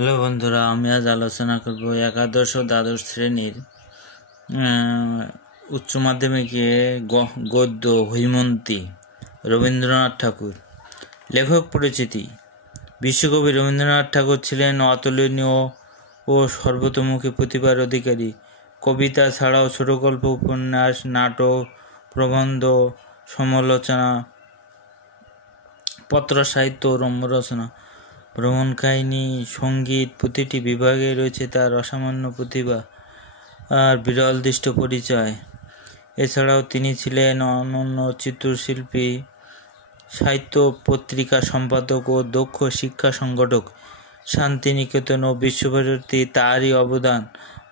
Hello বন্ধুরা, আমি আজ আলোচনা করব একাদশ ও দ্বাদশ শ্রেণীর উচ্চ মাধ্যমিকে গদ্য হৈমন্তী রবীন্দ্রনাথ ঠাকুর। লেখক পরিচিতি। বিশ্বকবি রবীন্দ্রনাথ ঠাকুর ছিলেন অতুলনীয় ও সর্বতোমুখী প্রতিভার অধিকারী। কবিতা ছাড়াও ছোটগল্প, উপন্যাস, নাটক, প্রবন্ধ, সমালোচনা, পত্র সাহিত্য, রম্য রচনা, ভ্রমণ কাহিনী, সঙ্গীত প্রতিটি বিভাগে রয়েছে তার অসামান্য প্রতিভা আর বিরল দৃষ্ট পরিচয়। এছাড়াও তিনি ছিলেন অনন্য চিত্রশিল্পী, সাহিত্য পত্রিকা সম্পাদক ও দক্ষ শিক্ষা সংগঠক। শান্তিনিকেতন ও বিশ্বভারতী তাঁরই অবদান।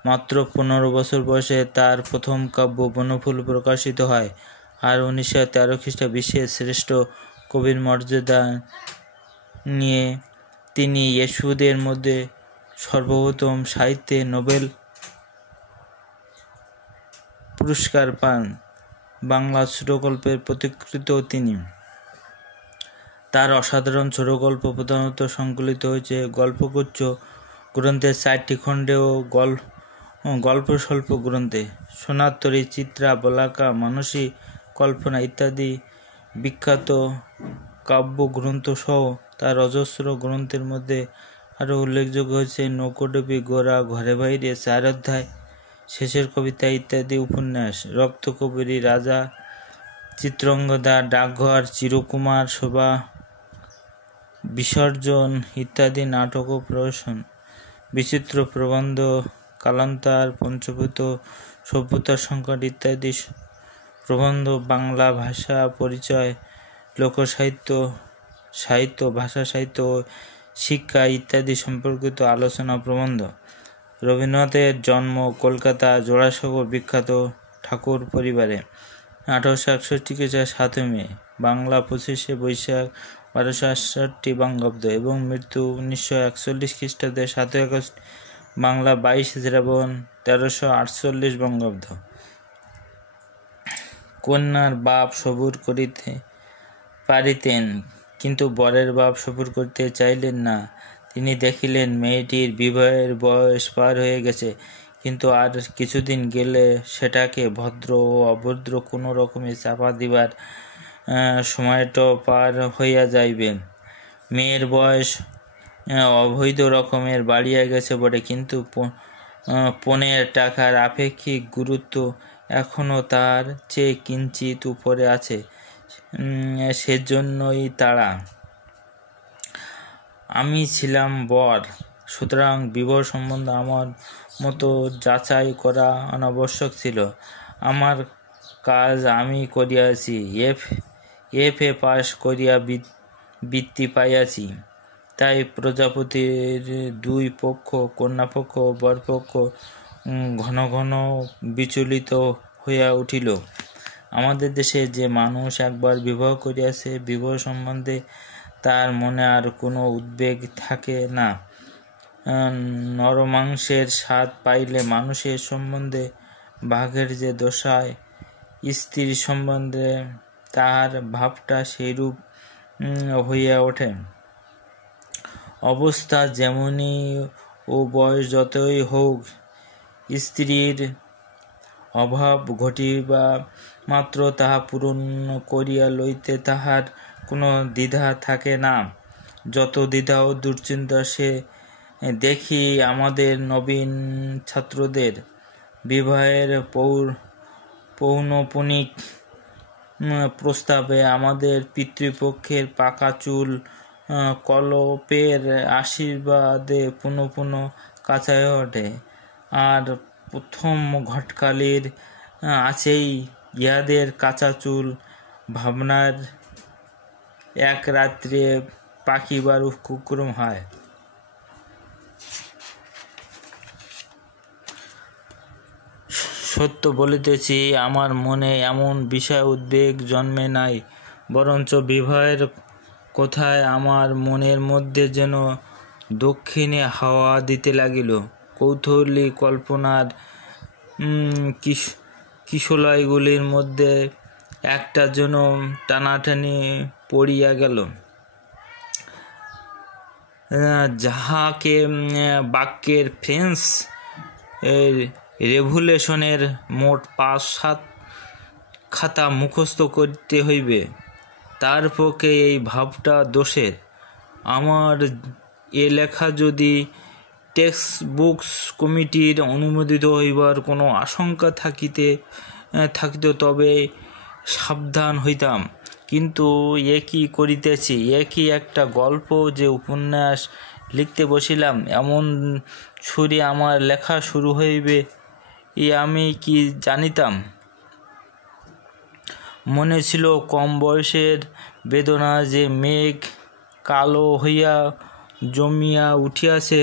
মাত্র 15 বছর বয়সে তার প্রথম কাব্য বনফুল প্রকাশিত হয়, আর 1913 খ্রিস্টাব্দে বিশ্বের শ্রেষ্ঠ কবির মর্যাদা নিয়ে তিনি এশিয়াদের মধ্যে সর্বপ্রথম সাহিত্যে নোবেল পুরস্কার পান। বাংলা ছোটগল্পের প্রতিকৃত তিনি। তার অসাধারণ ছোটগল্প প্রধানত সংকলিত হয়েছে গল্পগুচ্ছ গ্রন্থে, 4টি খণ্ডে ও গল্পস্বল্প গ্রন্থে। সোনার তরী, চিত্রা, বলাকা, মানসী, কল্পনা ইত্যাদি বিখ্যাত কাব্যগ্রন্থ সহ তার অজস্র গ্রন্থের মধ্যে আরও উল্লেখযোগ্য হচ্ছে নৌকোডুবি, গোরা, ঘরে বাইরে, 4 অধ্যায়, শেষের কবিতা ইত্যাদি উপন্যাস। রক্তকরবী, রাজা, চিত্রাঙ্গদা, ডাকঘর, চিরকুমার, শোভা, বিসর্জন ইত্যাদি নাটক ও প্রহসন। বিচিত্র প্রবন্ধ, কালান্তর, পঞ্চভূত, সভ্যতার সংকট ইত্যাদি প্রবন্ধ। বাংলা ভাষা পরিচয়, লোকসাহিত্য, সাহিত্য, ভাষা সাহিত্য ও শিক্ষা ইত্যাদি সম্পর্কিত আলোচনা প্রবন্ধ। রবীন্দ্রনাথের জন্ম কলকাতা জোড়াসাঁকোর বিখ্যাত ঠাকুর পরিবারে। 1861 খ্রিস্টাব্দে 7 মে, বাংলা 25শে বৈশাখ 1268 বঙ্গাব্দ এবং মৃত্যু 1941 খ্রিস্টাব্দে 7 আগস্ট, বাংলা 22 শ্রাবণ 1348 বঙ্গাব্দ। কন্যার বাপ সবুর করিতে পারিতেন, কিন্তু বরের বাপ সবুর করতে চাইলেন না। তিনি দেখিলেন মেয়েটির বিবাহের বয়স পার হয়ে গেছে, কিন্তু আর কিছুদিন গেলে সেটাকে ভদ্র ও অভদ্র কোনো রকমে চাপা দিবার সময়টা পার হইয়া যাইবে। মেয়ের বয়স অবৈধ রকমের বাড়িয়া গেছে বটে, কিন্তু পণের টাকার আপেক্ষিক গুরুত্ব এখনও তার চেয়ে কিঞ্চিত উপরে আছে, সেজন্যই তাড়া। আমি ছিলাম বর, সুতরাং বিবাহ সম্বন্ধ আমার মতো যাচাই করা অনাবশ্যক ছিল। আমার কাজ আমি করিয়াছি, এফ.এ. পাশ করিয়া বৃত্তি পাইয়াছি। তাই প্রজাপতির 2 পক্ষ, কন্যাপক্ষ ও বরপক্ষ ঘন ঘন বিচলিত হইয়া উঠিল। আমাদের দেশে যে মানুষ একবার বিবাহ করিয়াছে, বিবাহ সম্বন্ধে তার মনে আর কোনো উদ্বেগ থাকে না। নরমাংসের স্বাদ পাইলে মানুষের সম্বন্ধে বাঘের যে দশায়, স্ত্রী সম্বন্ধে তাহার ভাবটা সেইরূপ হইয়া ওঠে। অবস্থা যেমনই ও বয়স যতই হোক, স্ত্রীর অভাব ঘটিবা মাত্র তাহা পূরণ করিয়া লইতে তাহার কোনো দ্বিধা থাকে না। যত দ্বিধা ও দুশ্চিন্তা সে দেখি আমাদের নবীন ছাত্রদের। বিবাহের পৌনঃপুনিক প্রস্তাবে আমাদের পিতৃপক্ষের পাকা চুল কল্পের আশীর্বাদে পুনঃ পুনঃ কাঁচা হয়ে ওঠে, আর প্রথম ঘটকালির আছেই ইহাদের কাঁচা চুল ভাবনার এক রাত্রে পাকিবার উপক্রম হয়। সত্য বলিতেছি, আমার মনে এমন বিষয় উদ্বেগ জন্মে নাই, বরঞ্চ বিবাহের কথায় আমার মনের মধ্যে যেন দক্ষিণে হাওয়া দিতে লাগিল। কৌতূহলী কল্পনার কিশলয়গুলির মধ্যে একটা যেন টানাটানি পড়িয়া গেল। যাহাকে বাক্যের ফ্রেঞ্চ রেভুলেশনের মোট 5-7 খাতা মুখস্থ করতে হইবে, তার পক্ষে এই ভাবটা দোষের। আমার এ লেখা যদি টেক্সট বুকস কমিটির অনুমোদিত হইবার কোনো আশঙ্কা থাকিত তবে সাবধান হইতাম, কিন্তু এ কি করিতেছি? এ কি একটা গল্প যে উপন্যাস লিখতে বসিলাম এমন সুরে আমার লেখা শুরু হইবে এ আমি কি জানিতাম? মনে ছিল কম বয়সের বেদনা যে মেঘ কালো হইয়া জমিয়া উঠিয়াছে,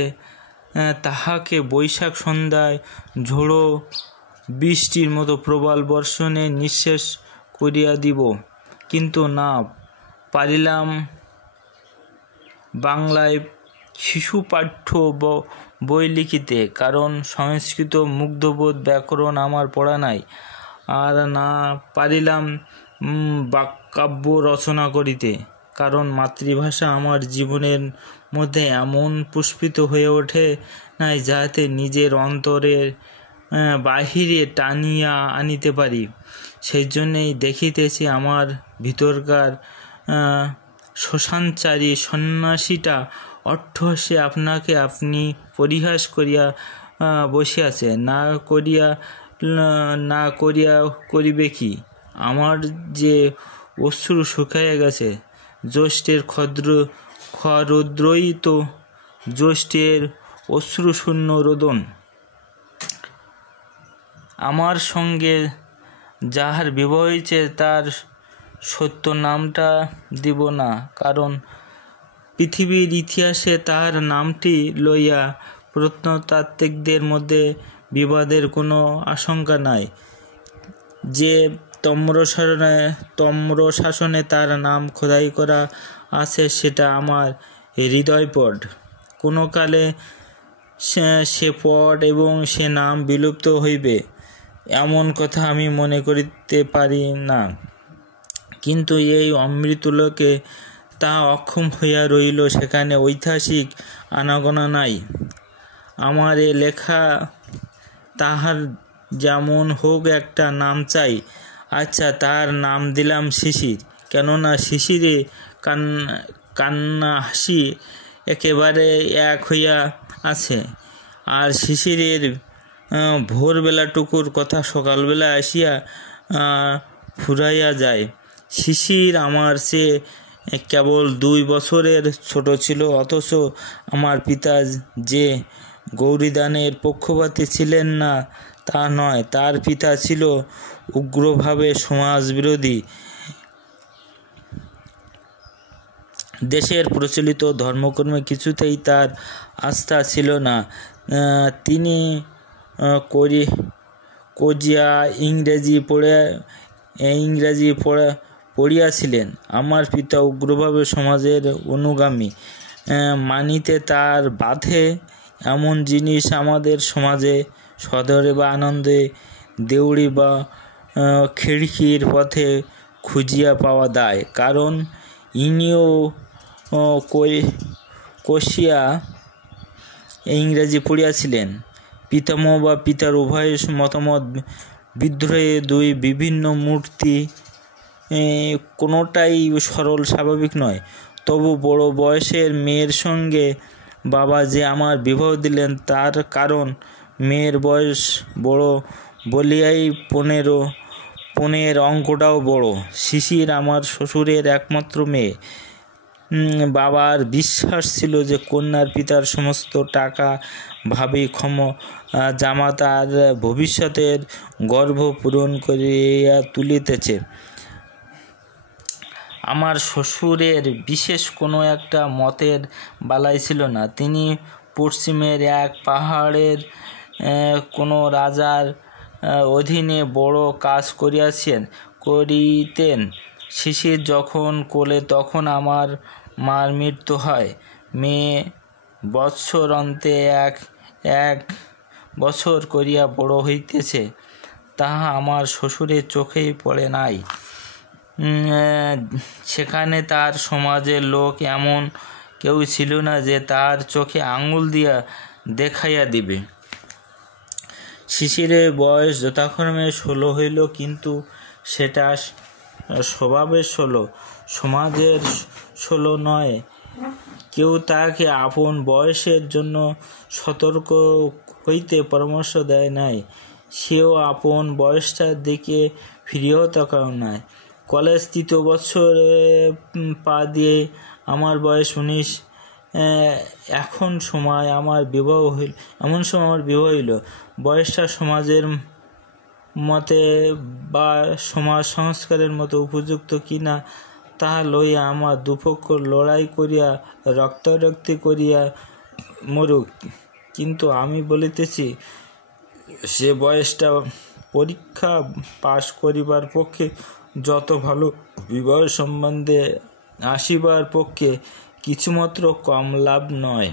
তাহাকে বৈশাখ সন্ধ্যায় ঝোড়ো বৃষ্টির মতো প্রবল বর্ষণে নিঃশেষ করিয়া দিব। কিন্তু না পারিলাম বাংলায় শিশুপাঠ্য বই লিখিতে, কারণ সংস্কৃত মুগ্ধবোধ ব্যাকরণ আমার পড়া নাই। আর না পারিলাম কাব্য রচনা করিতে, কারণ মাতৃভাষা আমার জীবনের মধ্যে এমন পুষ্পিত হয়ে ওঠে নাই যাহাতে নিজের অন্তরের বাহিরে টানিয়া আনিতে পারি। সেই জন্যেই দেখিতেছি আমার ভিতরকার শ্মশানচারী সন্ন্যাসীটা অট্টহাস্যে আপনাকে আপনি পরিহাস করিয়া বসিয়াছে। না করিয়া করিবে কি? আমার যে অশ্রু শুকাইয়া গেছে, জ্যৈষ্ঠের খরৌদ্রই তো জ্যৈষ্ঠের অশ্রুশূন্য রোদন। আমার সঙ্গে যাহার বিবাহ হয়েছে তার সত্য নামটা দিব না, কারণ পৃথিবীর ইতিহাসে তাহার নামটি লইয়া প্রত্নতাত্ত্বিকদের মধ্যে বিবাদের কোনো আশঙ্কা নাই। যে তাম্রশাসনে তার নাম খোদাই করা আছে সেটা আমার হৃদয়পট। কোনো কালে সে পট এবং সে নাম বিলুপ্ত হইবে এমন কথা আমি মনে করিতে পারি না, কিন্তু এই অমৃতলোকে তা অক্ষম হইয়া রহিল, সেখানে ঐতিহাসিক আনাগোনা নাই। আমার এ লেখা তাহার যেমন হোক একটা নাম চাই। আচ্ছা, তার নাম দিলাম শিশির, কেননা শিশিরে কান্না হাসি একেবারে এক হইয়া আছে, আর শিশিরের ভোরবেলাটুকুর কথা সকালবেলা আসিয়া ফুরাইয়া যায়। শিশির আমার সে কেবল 2 বছরের ছোট ছিল, অথচ আমার পিতা যে গৌরীদানের পক্ষপাতী ছিলেন না তা নয়, তার পিতা ছিল উগ্রভাবে সমাজবিরোধী। দেশের প্রচলিত ধর্মকর্মে কিছুতেই তার আস্থা ছিল না। তিনি কজিয়া ইংরেজি পড়িয়াছিলেন। আমার পিতা উগ্রভাবে সমাজের অনুগামী, মানিতে তার বাধে এমন জিনিস আমাদের সমাজে সদরে বা আনন্দে দেউড়ি বা খিড়কির পথে খুঁজিয়া পাওয়া দায়, কারণ ইনিও কষিয়া ইংরেজি পড়িয়াছিলেন। পিতামহ বা পিতার উভয়ের মতামত বিদ্রোহে 2 বিভিন্ন মূর্তি, কোনোটাই সরল স্বাভাবিক নয়। তবু বড় বয়সের মেয়ের সঙ্গে বাবা যে আমার বিবাহ দিলেন তার কারণ মেয়ের বয়স বড় বলিয়াই 15 অঙ্কটাও বড়। শিশির আমার শ্বশুরের একমাত্র মেয়ে। বাবার বিশ্বাস ছিল যে কন্যার পিতার সমস্ত টাকা ভাবি জামাতার ভবিষ্যতের গর্ভ পূরণ করিয়া তুলিতেছে। আমার শ্বশুরের বিশেষ কোনো একটা মতের বালাই ছিল না। তিনি পশ্চিমের এক পাহাড়ের কোনো রাজার অধীনে বড় কাজ করিতেন। শিশির যখন কোলে তখন আমার মার মৃত্যু হয়। মেয়ে বৎসর অন্তে এক বছর করিয়া বড় হইতেছে, তাহা আমার শ্বশুরের চোখেই পড়ে নাই। সেখানে তার সমাজের লোক কেউ ছিল না যে তার চোখে আঙুল দিয়া দেখাইয়া দিবে। শিশিরের বয়স যথাক্রমে 16 হইল, কিন্তু সেটা স্বভাবের 16, সমাজের 16 নয়। কেউ তাকে আপন বয়সের জন্য সতর্ক হইতে পরামর্শ দেয় নাই। সেও আপন বয়সটার দিকে ফিরিয়েও তাকাও নাই। কলেজ 3য় বছরে পা দিয়ে আমার বয়স 19। এমন সময় আমার বিবাহ হইল। বয়সটা সমাজের মতে বা সমাজ সংস্কারের মতো উপযুক্ত কিনা তাহা লইয়া আমার দুপক্ষ লড়াই করিয়া রক্তারক্তি করিয়া মরুক, কিন্তু আমি বলিতেছি, সে বয়সটা পরীক্ষা পাশ করিবার পক্ষে যত ভালো, বিবাহ সম্বন্ধে আসিবার পক্ষে কিছুমাত্র কম লাভ নয়।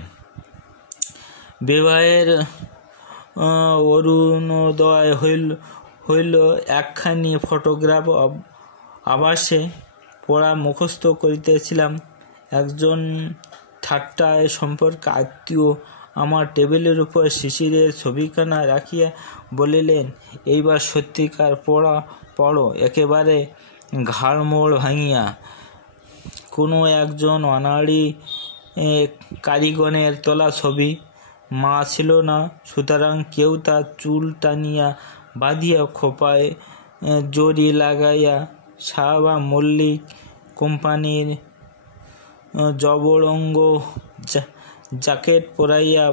বিবাহের অরুণোদয় হইল একখানি ফটোগ্রাফ। আবাসে পড়া মুখস্থ করিতেছিলাম। একজন ঠাট্টায় সম্পর্কে আত্মীয় আমার টেবিলের উপর শিশিরের ছবিখানা রাখিয়া বলিলেন, এইবার সত্যিকার পড়ো, একেবারে ঘাড়মোড় ভাঙিয়া। কোনো একজন অনাড়ি কারিগরের তোলা ছবি। মা ছিল না, সুতরাং কেউ তার চুল টানিয়া বাঁধিয়া খোপায় জড়ি লাগাইয়া সাহাবা মল্লিক কোম্পানির জবরঙ্গ জ্যাকেট পরাইয়া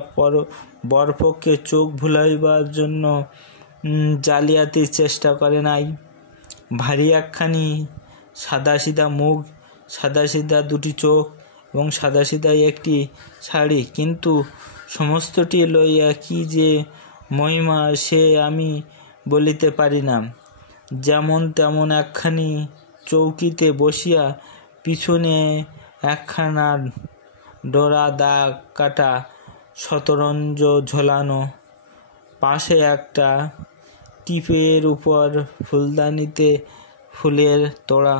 বরপক্ষে চোখ ভুলাইবার জন্য জালিয়াতির চেষ্টা করে নাই। ভারী একখানি সাদাসিধা মুখ, সাদাসিধা দুটি চোখ এবং সাদাসিধা একটি শাড়ি, কিন্তু সমস্তটি লইয়া কি যে মহিমা সে আমি বলিতে পারি না। যেমন তেমন একখানি চৌকিতে বসিয়া, পিছনে একখানা ডোরা দাগ কাটা শতরঞ্জ ঝোলানো, পাশে একটা টিপের উপর ফুলদানিতে ফুলের তোড়া,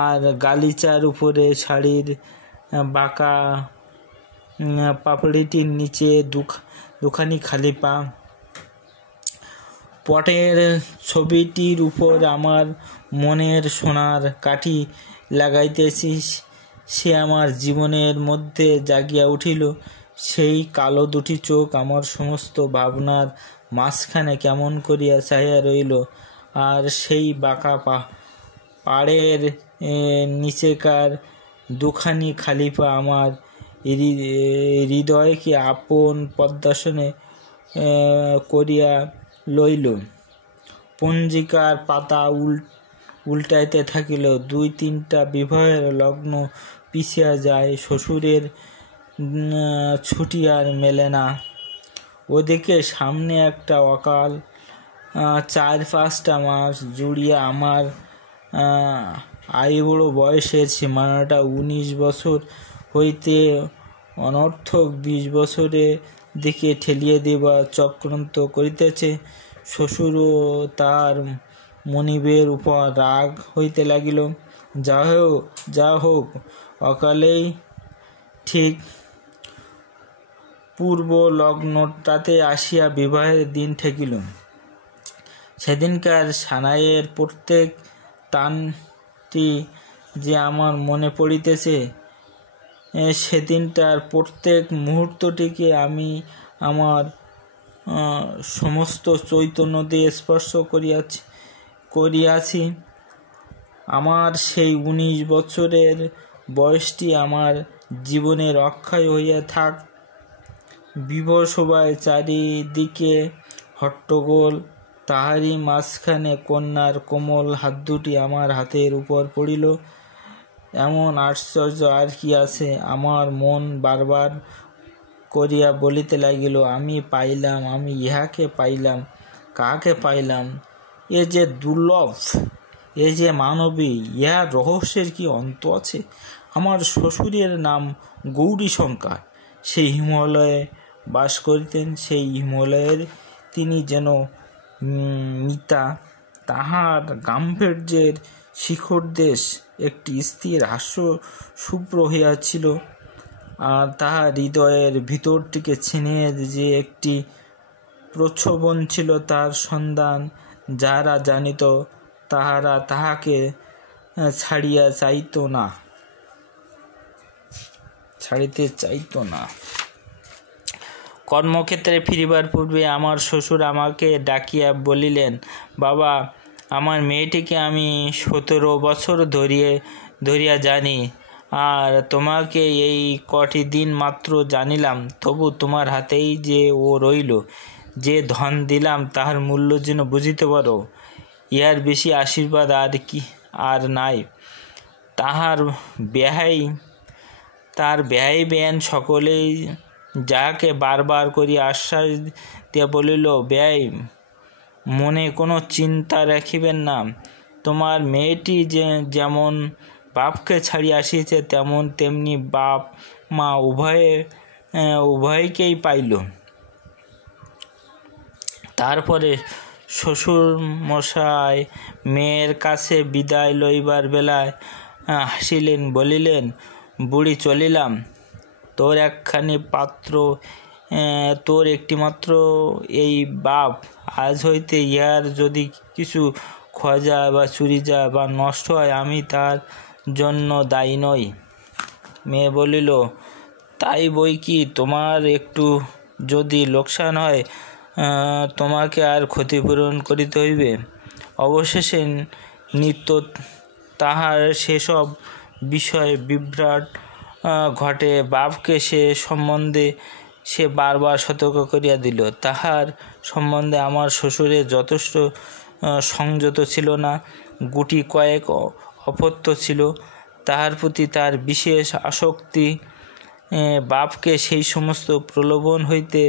আর গালিচার উপরে শাড়ির বাঁকা পাপড়িটির নিচে দুখানি খালি পা। পটের ছবিটির উপর আমার মনের সোনার কাঠি লাগাইতেছি, সে আমার জীবনের মধ্যে জাগিয়া উঠিল। সেই কালো দুটি চোখ আমার সমস্ত ভাবনার মাঝখানে কেমন করিয়া চাহিয়া রইল, আর সেই বাঁকা পাড়ের নিচেকার দুখানি খালি পা আমার হৃদয়কে আপন পদ্মাসনে করিয়া লইল। পঞ্জিকার পাতা উল্টাইতে থাকিল। 2-3টা বিবাহের লগ্ন পিছিয়া যায়। শ্বশুরের ছুটি আর মেলে না। ওদিকে সামনে একটা অকাল 4-5টা মাস জুড়িয়া আমার আইবুড়ো বয়সের সীমানাটা 19 বছর হইতে অনর্থক 20 বছরের দিকে ঠেলিয়া দিবার চক্রান্ত করিতেছে। শ্বশুরও তার মনিবের উপর রাগ হইতে লাগিল। যা হোক, অকালেই ঠিক পূর্ব লগ্নটাতে আসিয়া বিবাহের দিন ঠেকিল। সেদিনকার সানাইয়ের প্রত্যেক টানটি যে আমার মনে পড়িতেছে, সেদিনটার প্রত্যেক মুহূর্তটিকে আমি আমার সমস্ত চৈতন্য দিয়ে স্পর্শ করিয়াছি। আমার সেই 19 বছরের বয়সটি আমার জীবনের অক্ষয় হইয়া থাক। বিবাহ সভায় চারিদিকে হট্টগোল, তাহারই মাঝখানে কন্যার কোমল হাত দুটি আমার হাতের উপর পড়িল। এমন আশ্চর্য আর কি আছে? আমার মন বারবার করিয়া বলিতে লাগিল, আমি পাইলাম, আমি ইহাকে পাইলাম। কাহাকে পাইলাম? এ যে দুর্লভ, এ যে মানবী, ইহার রহস্যের কি অন্ত আছে? আমার শ্বশুরের নাম গৌরীশঙ্কর। সেই হিমালয়ে বাস করিতেন। সেই হিমালয়ের তিনি যেন মিতা। তাহার গাম্ভীর্যের শিখরদেশ একটি স্থির হাস্য শুভ্র হইয়াছিল। আর তাহার হৃদয়ের ভিতরটিকে ছিনিয়ে যে একটি প্রচ্ছবন ছিল, তার সন্ধান যাহারা জানিত তাহারা তাহাকে ছাড়িতে চাইত না। কর্মক্ষেত্রে ফিরিবার পূর্বে আমার শ্বশুর আমাকে ডাকিয়া বলিলেন, বাবা, আমার মেয়েটিকে আমি 17 বছর ধরিয়া জানি, আর তোমাকে এই কটি দিন মাত্র জানিলাম, তবু তোমার হাতেই যে ও রইল। যে ধন দিলাম তাহার মূল্য যেন বুঝিতে পারো। ইহার বেশি আশীর্বাদ আর নাই। তার ব্যয় জ্ঞান সকলেই যাহাকে বারবার করিয়া আশ্বাস দিয়া বলিল, ব্যয় মনে কোনো চিন্তা রাখিবেন না। তোমার মেয়েটি যেমন বাপকে ছাড়িয়া আসিয়াছে, তেমনি বাপ মা উভয়কেই পাইল। তারপরে শ্বশুরমশাই মেয়ের কাছে বিদায় লইবার বেলায় হাসিলেন, বলিলেন, বুড়ি, চলিলাম। তোর একটিমাত্র এই বাপ, আজ হইতে ইহার যদি কিছু ক্ষয় যায় বা চুরি যায় বা নষ্ট হয়, আমি তার জন্য দায়ী নই। মেয়ে বলিল, তাই বই কি, তোমার একটু যদি লোকসান হয় তোমাকে আর ক্ষতিপূরণ করিতে হইবে। অবশেষে নিত্য তাহার সেসব বিষয়ে বিভ্রাট ঘটে। বাপকে সে সম্বন্ধে সে বারবার সতর্ক করিয়া দিল। তাহার সম্বন্ধে আমার শ্বশুরের যথেষ্ট সংযত ছিল না। গুটি কয়েক অপত্য ছিল, তাহার প্রতি তার বিশেষ আসক্তি। বাপকে সেই সমস্ত প্রলোভন হইতে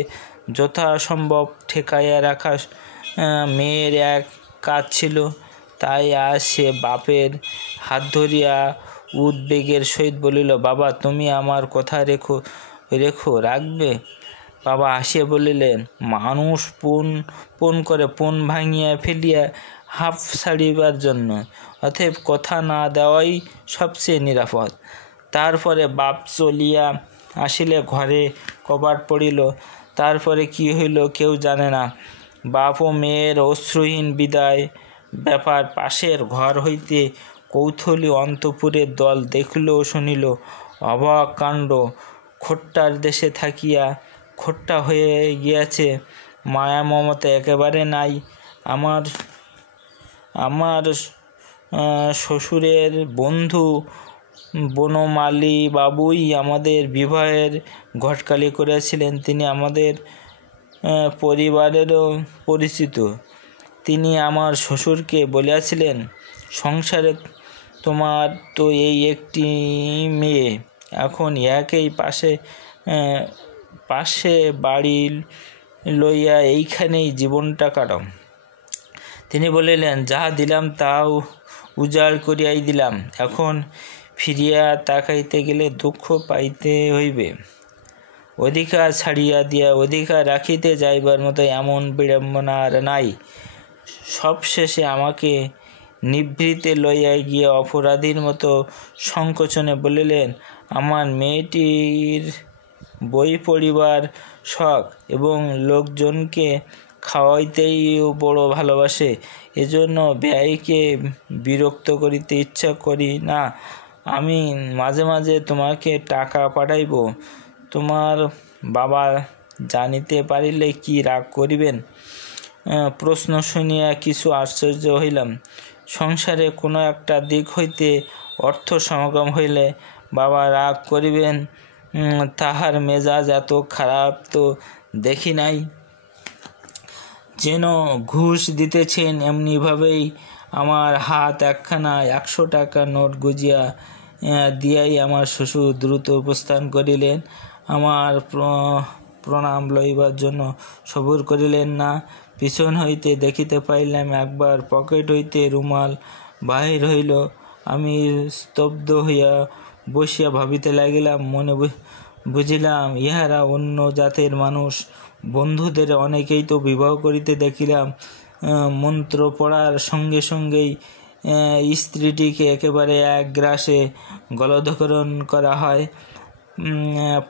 যথাসম্ভব ঠেকাইয়া রাখা মেয়ের এক কাজ ছিল। তাই আজ সে বাপের হাত ধরিয়া উদ্বেগের সহিত বলিল, বাবা, তুমি আমার কথা রাখবে? বাবা হাসিয়া বলিলেন, মানুষ পণ করে পণ ভাঙিয়া ফেলিয়া হাঁপ ছাড়িবার জন্য, অতএব কথা না দেওয়াই সবচেয়ে নিরাপদ। তারপরে বাপ চলিয়া আসিলে ঘরে কবাট পড়িল। তারপরে কি হইল কেউ জানে না। বাপ ও মেয়ের অশ্রুহীন বিদায় ব্যাপার পাশের ঘর হইতে কৌতূহলী অন্তঃপুরের দল দেখিল ও শুনিল। অবাক কাণ্ড! খোট্টার দেশে থাকিয়া খোট্টা হয়ে গিয়াছে, মায়া মমতা একেবারে নাই। আমার শ্বশুরের বন্ধু বনমালী বাবুই আমাদের বিবাহের ঘটকালি করিয়াছিলেন। তিনি আমাদের পরিবারেরও পরিচিত। তিনি আমার শ্বশুরকে বলিয়াছিলেন, সংসারে তোমার তো এই একটি মেয়ে, এখন ইহাকেই পাশে বাড়ি লইয়া এইখানেই জীবনটা কাটাও। তিনি বলিলেন, যাহা দিলাম তাও উজাড় করিয়াই দিলাম, এখন ফিরিয়া তাকাইতে গেলে দুঃখ পাইতে হইবে। অধিকার ছাড়িয়া দিয়া অধিকার রাখিতে যাইবার মতো এমন বিড়ম্বনা আর নাই। সবশেষে আমাকে নিভৃতে লইয়া গিয়া অপরাধীর মতো সংকোচনে বলিলেন, আমার মেয়েটির বই পড়িবার শখ এবং লোকজনকে খাওয়াইতেই বড় ভালোবাসে। এজন্য ব্যয়কে বিরক্ত করিতে ইচ্ছা করি না। আমি মাঝে মাঝে তোমাকে টাকা পাঠাইব। তোমার বাবা জানিতে পারিলে কি রাগ করিবেন? প্রশ্ন শুনিয়া কিছু আশ্চর্য হইলাম। সংসারে কোনো একটা দিক হইতে অর্থ সমাগম হইলে বাবা রাগ করিবেন, তাহার মেজাজ এত খারাপ তো দেখি নাই। যেন ঘুষ দিতেছেন এমনিভাবেই আমার হাত একখানা 100 টাকার নোট গুজিয়া দিয়াই আমার শ্বশুর দ্রুত প্রস্থান করিলেন। আমার প্রণাম লইবার জন্য সবুর করিলেন না। পিছন হইতে দেখিতে পাইলাম একবার পকেট হইতে রুমাল বাহির হইল। আমি স্তব্ধ হইয়া বসিয়া ভাবিতে লাগিলাম। মনে বুঝিলাম ইহারা অন্য জাতের মানুষ। বন্ধুদের অনেকেই তো বিবাহ করিতে দেখিলাম মন্ত্র পড়ার সঙ্গে সঙ্গেই স্ত্রীটিকে একেবারে এক গ্রাসে গলধকরণ করা হয়।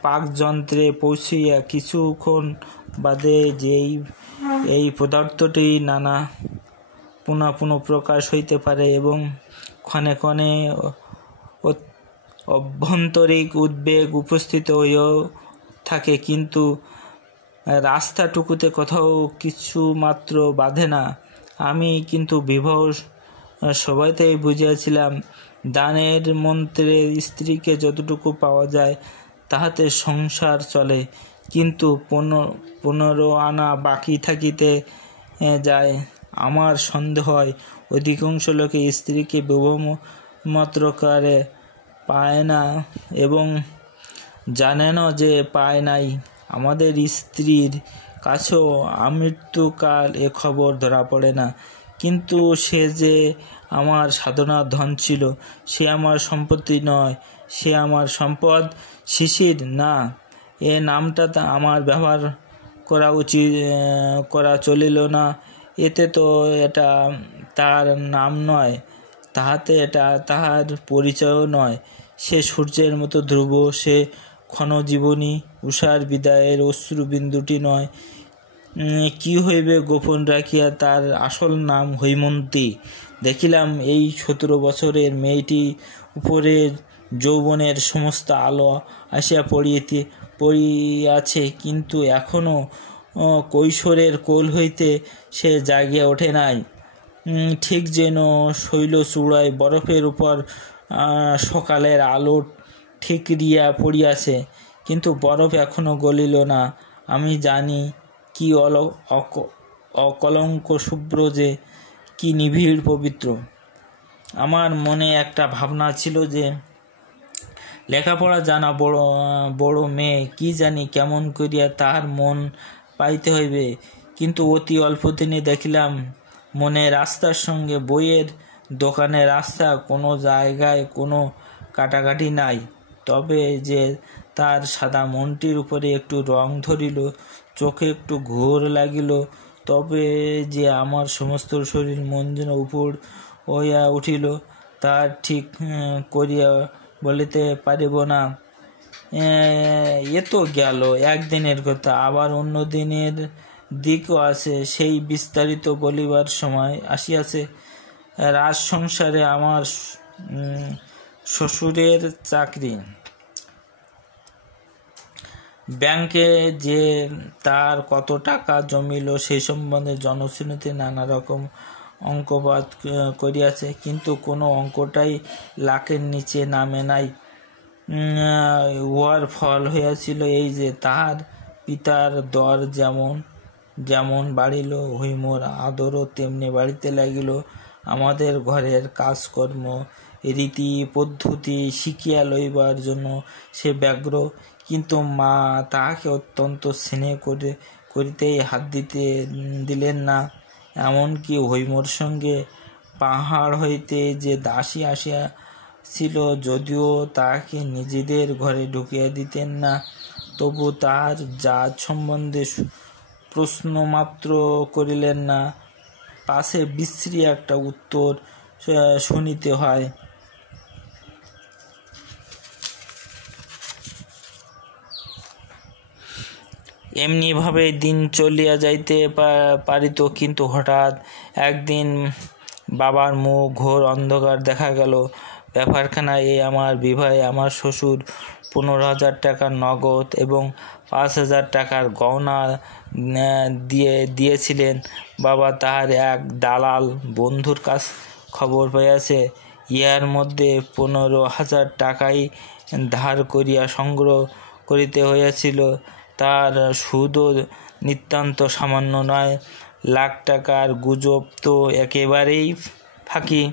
পাকযন্ত্রে পৌঁছিয়া কিছুক্ষণ বাদে যেই এই পদার্থটি নানা পুনঃ প্রকাশ হইতে পারে এবং ক্ষণে ক্ষণে অভ্যন্তরিক উদ্বেগ উপস্থিত হইয়াও থাকে, কিন্তু রাস্তাটুকুতে কোথাও কিছু মাত্র বাধে না। আমি কিন্তু বিবাহ সবাইতেই বুঝিয়াছিলাম, দানের মন্ত্রে স্ত্রীকে যতটুকু পাওয়া যায় তাহাতে সংসার চলে, কিন্তু 15 আনা বাকি থাকিতে যায়। আমার সন্দেহ হয় অধিকাংশ লোকে স্ত্রীকে বিবাহমাত্রকারে পায় না এবং জানে না যে পায় নাই। আমাদের স্ত্রীর কাছেও আমৃত্যুকাল এ খবর ধরা পড়ে না, কিন্তু সে যে আমার সাধনার ধন ছিল, সে আমার সম্পত্তি নয়, সে আমার সম্পদ। শিশির না, এ নামটা আমার ব্যবহার করা চলিল না। এতে তো এটা তার নাম নয়, তাহাতে এটা তাহার পরিচয়ও নয়। সে সূর্যের মতো ধ্রুব, সে ক্ষণজীবনী, উষার বিদায়ের অশ্রুবিন্দুটি নয়। কি হইবে গোপন রাখিয়া তার আসল নাম হৈমন্তী। দেখিলাম এই 17 বছরের মেয়েটি উপরে যৌবনের সমস্ত আলো আসিয়া পড়িয়াছে, কিন্তু এখনও কৈশোরের কোল হইতে সে জাগিয়া ওঠে নাই। ঠিক যেন শৈলচূড়ায় বরফের উপর সকালের আলো ঠিকরিয়া পড়িয়াছে, কিন্তু বরফ এখনও গলিল না। আমি জানি কি অকলঙ্ক শুভ্র, যে কি নিবিড় পবিত্র। আমার মনে একটা ভাবনা ছিল যে লেখাপড়া জানা বড় মেয়ে, কি জানি কেমন করিয়া তাহার মন পাইতে হইবে। কিন্তু অতি অল্প দিনে দেখিলাম মনের রাস্তার সঙ্গে বইয়ের দোকানের রাস্তা কোনো জায়গায় কোনো কাটাকাটি নাই। তবে যে তার সাদা মনটির উপরে একটু রং ধরিল, চোখে একটু ঘোর লাগিল, তবে যে আমার সমস্ত শরীর মন যেন উপর হইয়া উঠিল, তার ঠিক করিয়া বলিতে পারিব না। এ তো গেল একদিনের কথা, আবার অন্য দিনের দিকও আছে। সেই বিস্তারিত বলিবার সময় আসিয়াছে। রাজ সংসারে আমার শ্বশুরের চাকরি। ব্যাংকে যে তার কত টাকা জমিল সেই সম্বন্ধে জনশ্রুতিতে নানা রকম অঙ্কপাত করিয়াছে, কিন্তু কোনো অঙ্কটাই লাখের নিচে নামে নাই। উহার ফল হইয়াছিল এই যে তাহার পিতার দর যেমন বাড়িল, হৈমর আদরও তেমনি বাড়িতে লাগিল। আমাদের ঘরের কাজকর্ম রীতি পদ্ধতি শিখিয়া লইবার জন্য সে ব্যগ্র, কিন্তু মা তাহাকে অত্যন্ত স্নেহ করিতেই হাত দিলেন না। এমনকি হৈমর সঙ্গে পাহাড় হইতে যে দাসী আসিয়াছিল, যদিও তাহাকে নিজেদের ঘরে ঢুকিয়া দিতেন না, তবু তাহার জাত সম্বন্ধে প্রশ্নমাত্র করিলেন না। পাছে বিশ্রী একটা উত্তর শুনিতে হয়। এমনিভাবে দিন চলিয়া যাইতে পারিত, কিন্তু হঠাৎ একদিন বাবার মুখ ঘোর অন্ধকার দেখা গেল। ব্যাপারখানা এই, আমার বিবাহে আমার শ্বশুর 15,000 টাকার নগদ এবং 5,000 টাকার গয়না দিয়েছিলেন। বাবা তাহার এক দালাল বন্ধুর কাছ খবর পাইয়াছে, ইহার মধ্যে 15,000 টাকাই ধার করিয়া সংগ্রহ করিতে হইয়াছিল। তার সুদও নিতান্ত সামান্য নয়। লাখ টাকার গুজব তো একেবারেই ফাঁকি।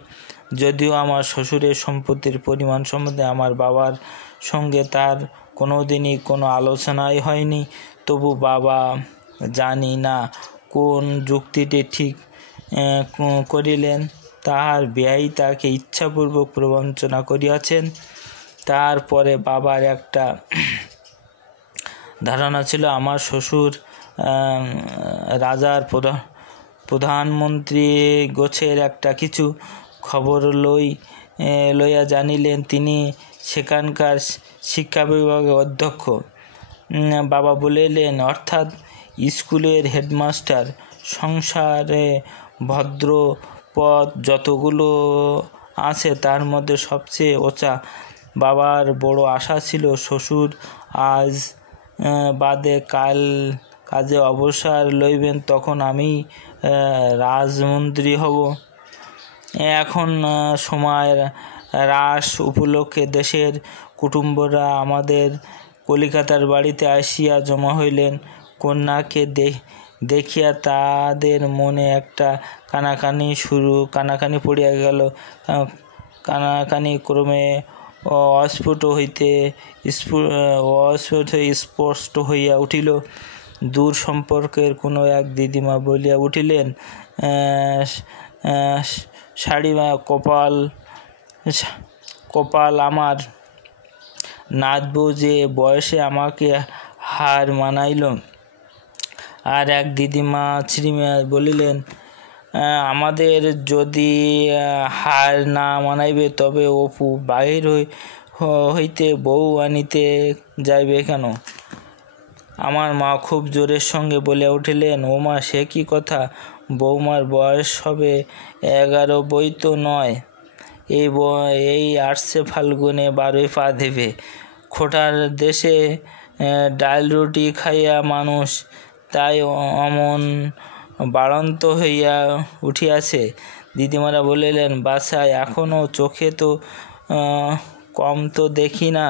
যদিও আমার শ্বশুরের সম্পত্তির পরিমাণ সম্বন্ধে আমার বাবার সঙ্গে তার কোনোদিনই কোনো আলোচনাই হয়নি, তবু বাবা জানি না কোন যুক্তিটি ঠিক করিলেন, তাহার বেয়াই তাকে ইচ্ছাপূর্বক প্রবঞ্চনা করিয়াছেন। তারপরে বাবার একটা ধারণা ছিল, আমার শ্বশুর রাজার প্রধানমন্ত্রী গোছের একটা কিছু খবর লইয়া জানিলেন, তিনি সেখানকার শিক্ষা বিভাগের অধ্যক্ষ। বাবা বলিলেন, অর্থাৎ স্কুলের হেডমাস্টার। সংসারে ভদ্র পদ যতগুলো আছে তার মধ্যে সবচেয়ে ওচা। বাবার বড় আশা ছিল শ্বশুর আজ বাদে কাল কাজে অবসর লইবেন, তখন আমি রাজমন্ত্রী হব। এখন সময় রাস উপলক্ষে দেশের কুটুম্বরা আমাদের কলিকাতার বাড়িতে আসিয়া জমা হইলেন। কন্যাকে দেখিয়া তাদের মনে একটা কানাকানি পড়িয়া গেল। কানাকানি ক্রমে অস্ফুট হইতে স্পষ্ট হইয়া উঠিল। দূর সম্পর্কের কোনো এক দিদিমা বলিয়া উঠিলেন, শাড়িমা কপাল আমার, নাচবো যে বয়সে আমাকে হার মানাইল। আর এক দিদিমা শ্রীমা বলিলেন, আমাদের যদি হার না মানাইবে তবে অপু বাহির হইতে বউ আনিতে যাইবে কেন? আমার মা খুব জোরের সঙ্গে বলিয়া উঠিলেন, ও মা, সে কি কথা? বৌমার বয়স হবে 11 বই তো নয়। এই আসছে ফাল্গুনে 12 পা দেবে। খোটার দেশে ডাল রুটি খাইয়া মানুষ, তাই অমন বাড়ন্ত হইয়া উঠিয়াছে। দিদিমারা বলিলেন, বাছাই, এখনও চোখে তো কম তো দেখি না।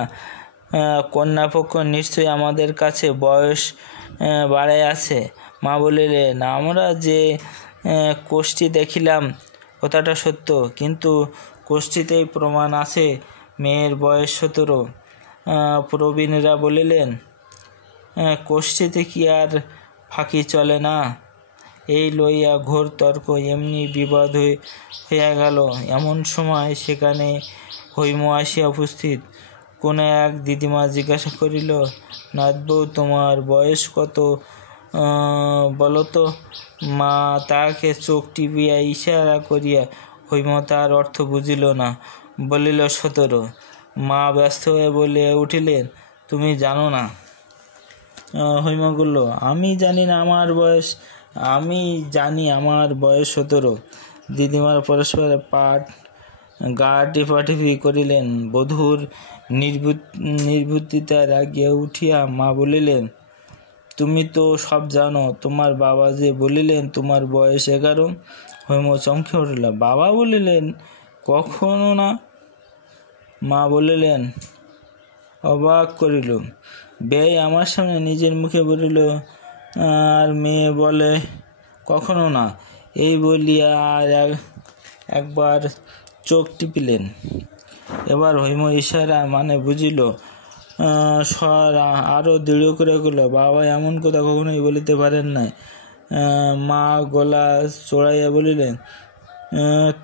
কন্যাপক্ষ নিশ্চয়ই আমাদের কাছে বয়স বাড়াইয়াছে। মা বলিলেন, আমরা যে কোষ্ঠী দেখিলাম কথাটা সত্য, কিন্তু কোষ্ঠীতেই প্রমাণ আছে মেয়ের বয়স 17। প্রবীণরা বলিলেন, কোষ্ঠীতে কি আর ফাঁকি চলে না? এই লইয়া ঘোর তর্ক, এমনি বিবাদ হইয়া গেল। এমন সময় সেখানে হৈম আসিয়া উপস্থিত। কোন এক দিদিমা জিজ্ঞাসা করিল, নাথবউ, তোমার বয়স কত বলো তো? মা তাহাকে চোখ টিপিয়া ইশারা করিয়া, হৈম তার অর্থ বুঝিল না, বলিল 17। মা ব্যস্ত হয়ে বলিয়া উঠিলেন, তুমি জানো না? হৈম বলল, আমি জানি আমার বয়স 17। দিদিমার পরস্পরের গা টিপাটিপি করিলেন। বধূর নির্বুদ্ধিতায় রাগিয়া উঠিয়া মা বলিলেন, তুমি তো সব জানো, তোমার বাবা যে বলিলেন তোমার বয়স 11। হৈম চমকে উঠিল। বাবা বলিলেন? কখনো না। মা বলিলেন, অবাক করিল। বেয়াই আমার সামনে নিজের মুখে বলিল, আর মেয়ে বলে কখনো না। এই বলিয়া আর একবার চোখ টিপিলেন। এবার হৈম ইশারা মানে বুঝিল। স্বর আরো দৃঢ় করে গেল, বাবা এমন কথা কখনোই বলিতে পারেন নাই। মা গলা চড়াইয়া বলিলেন,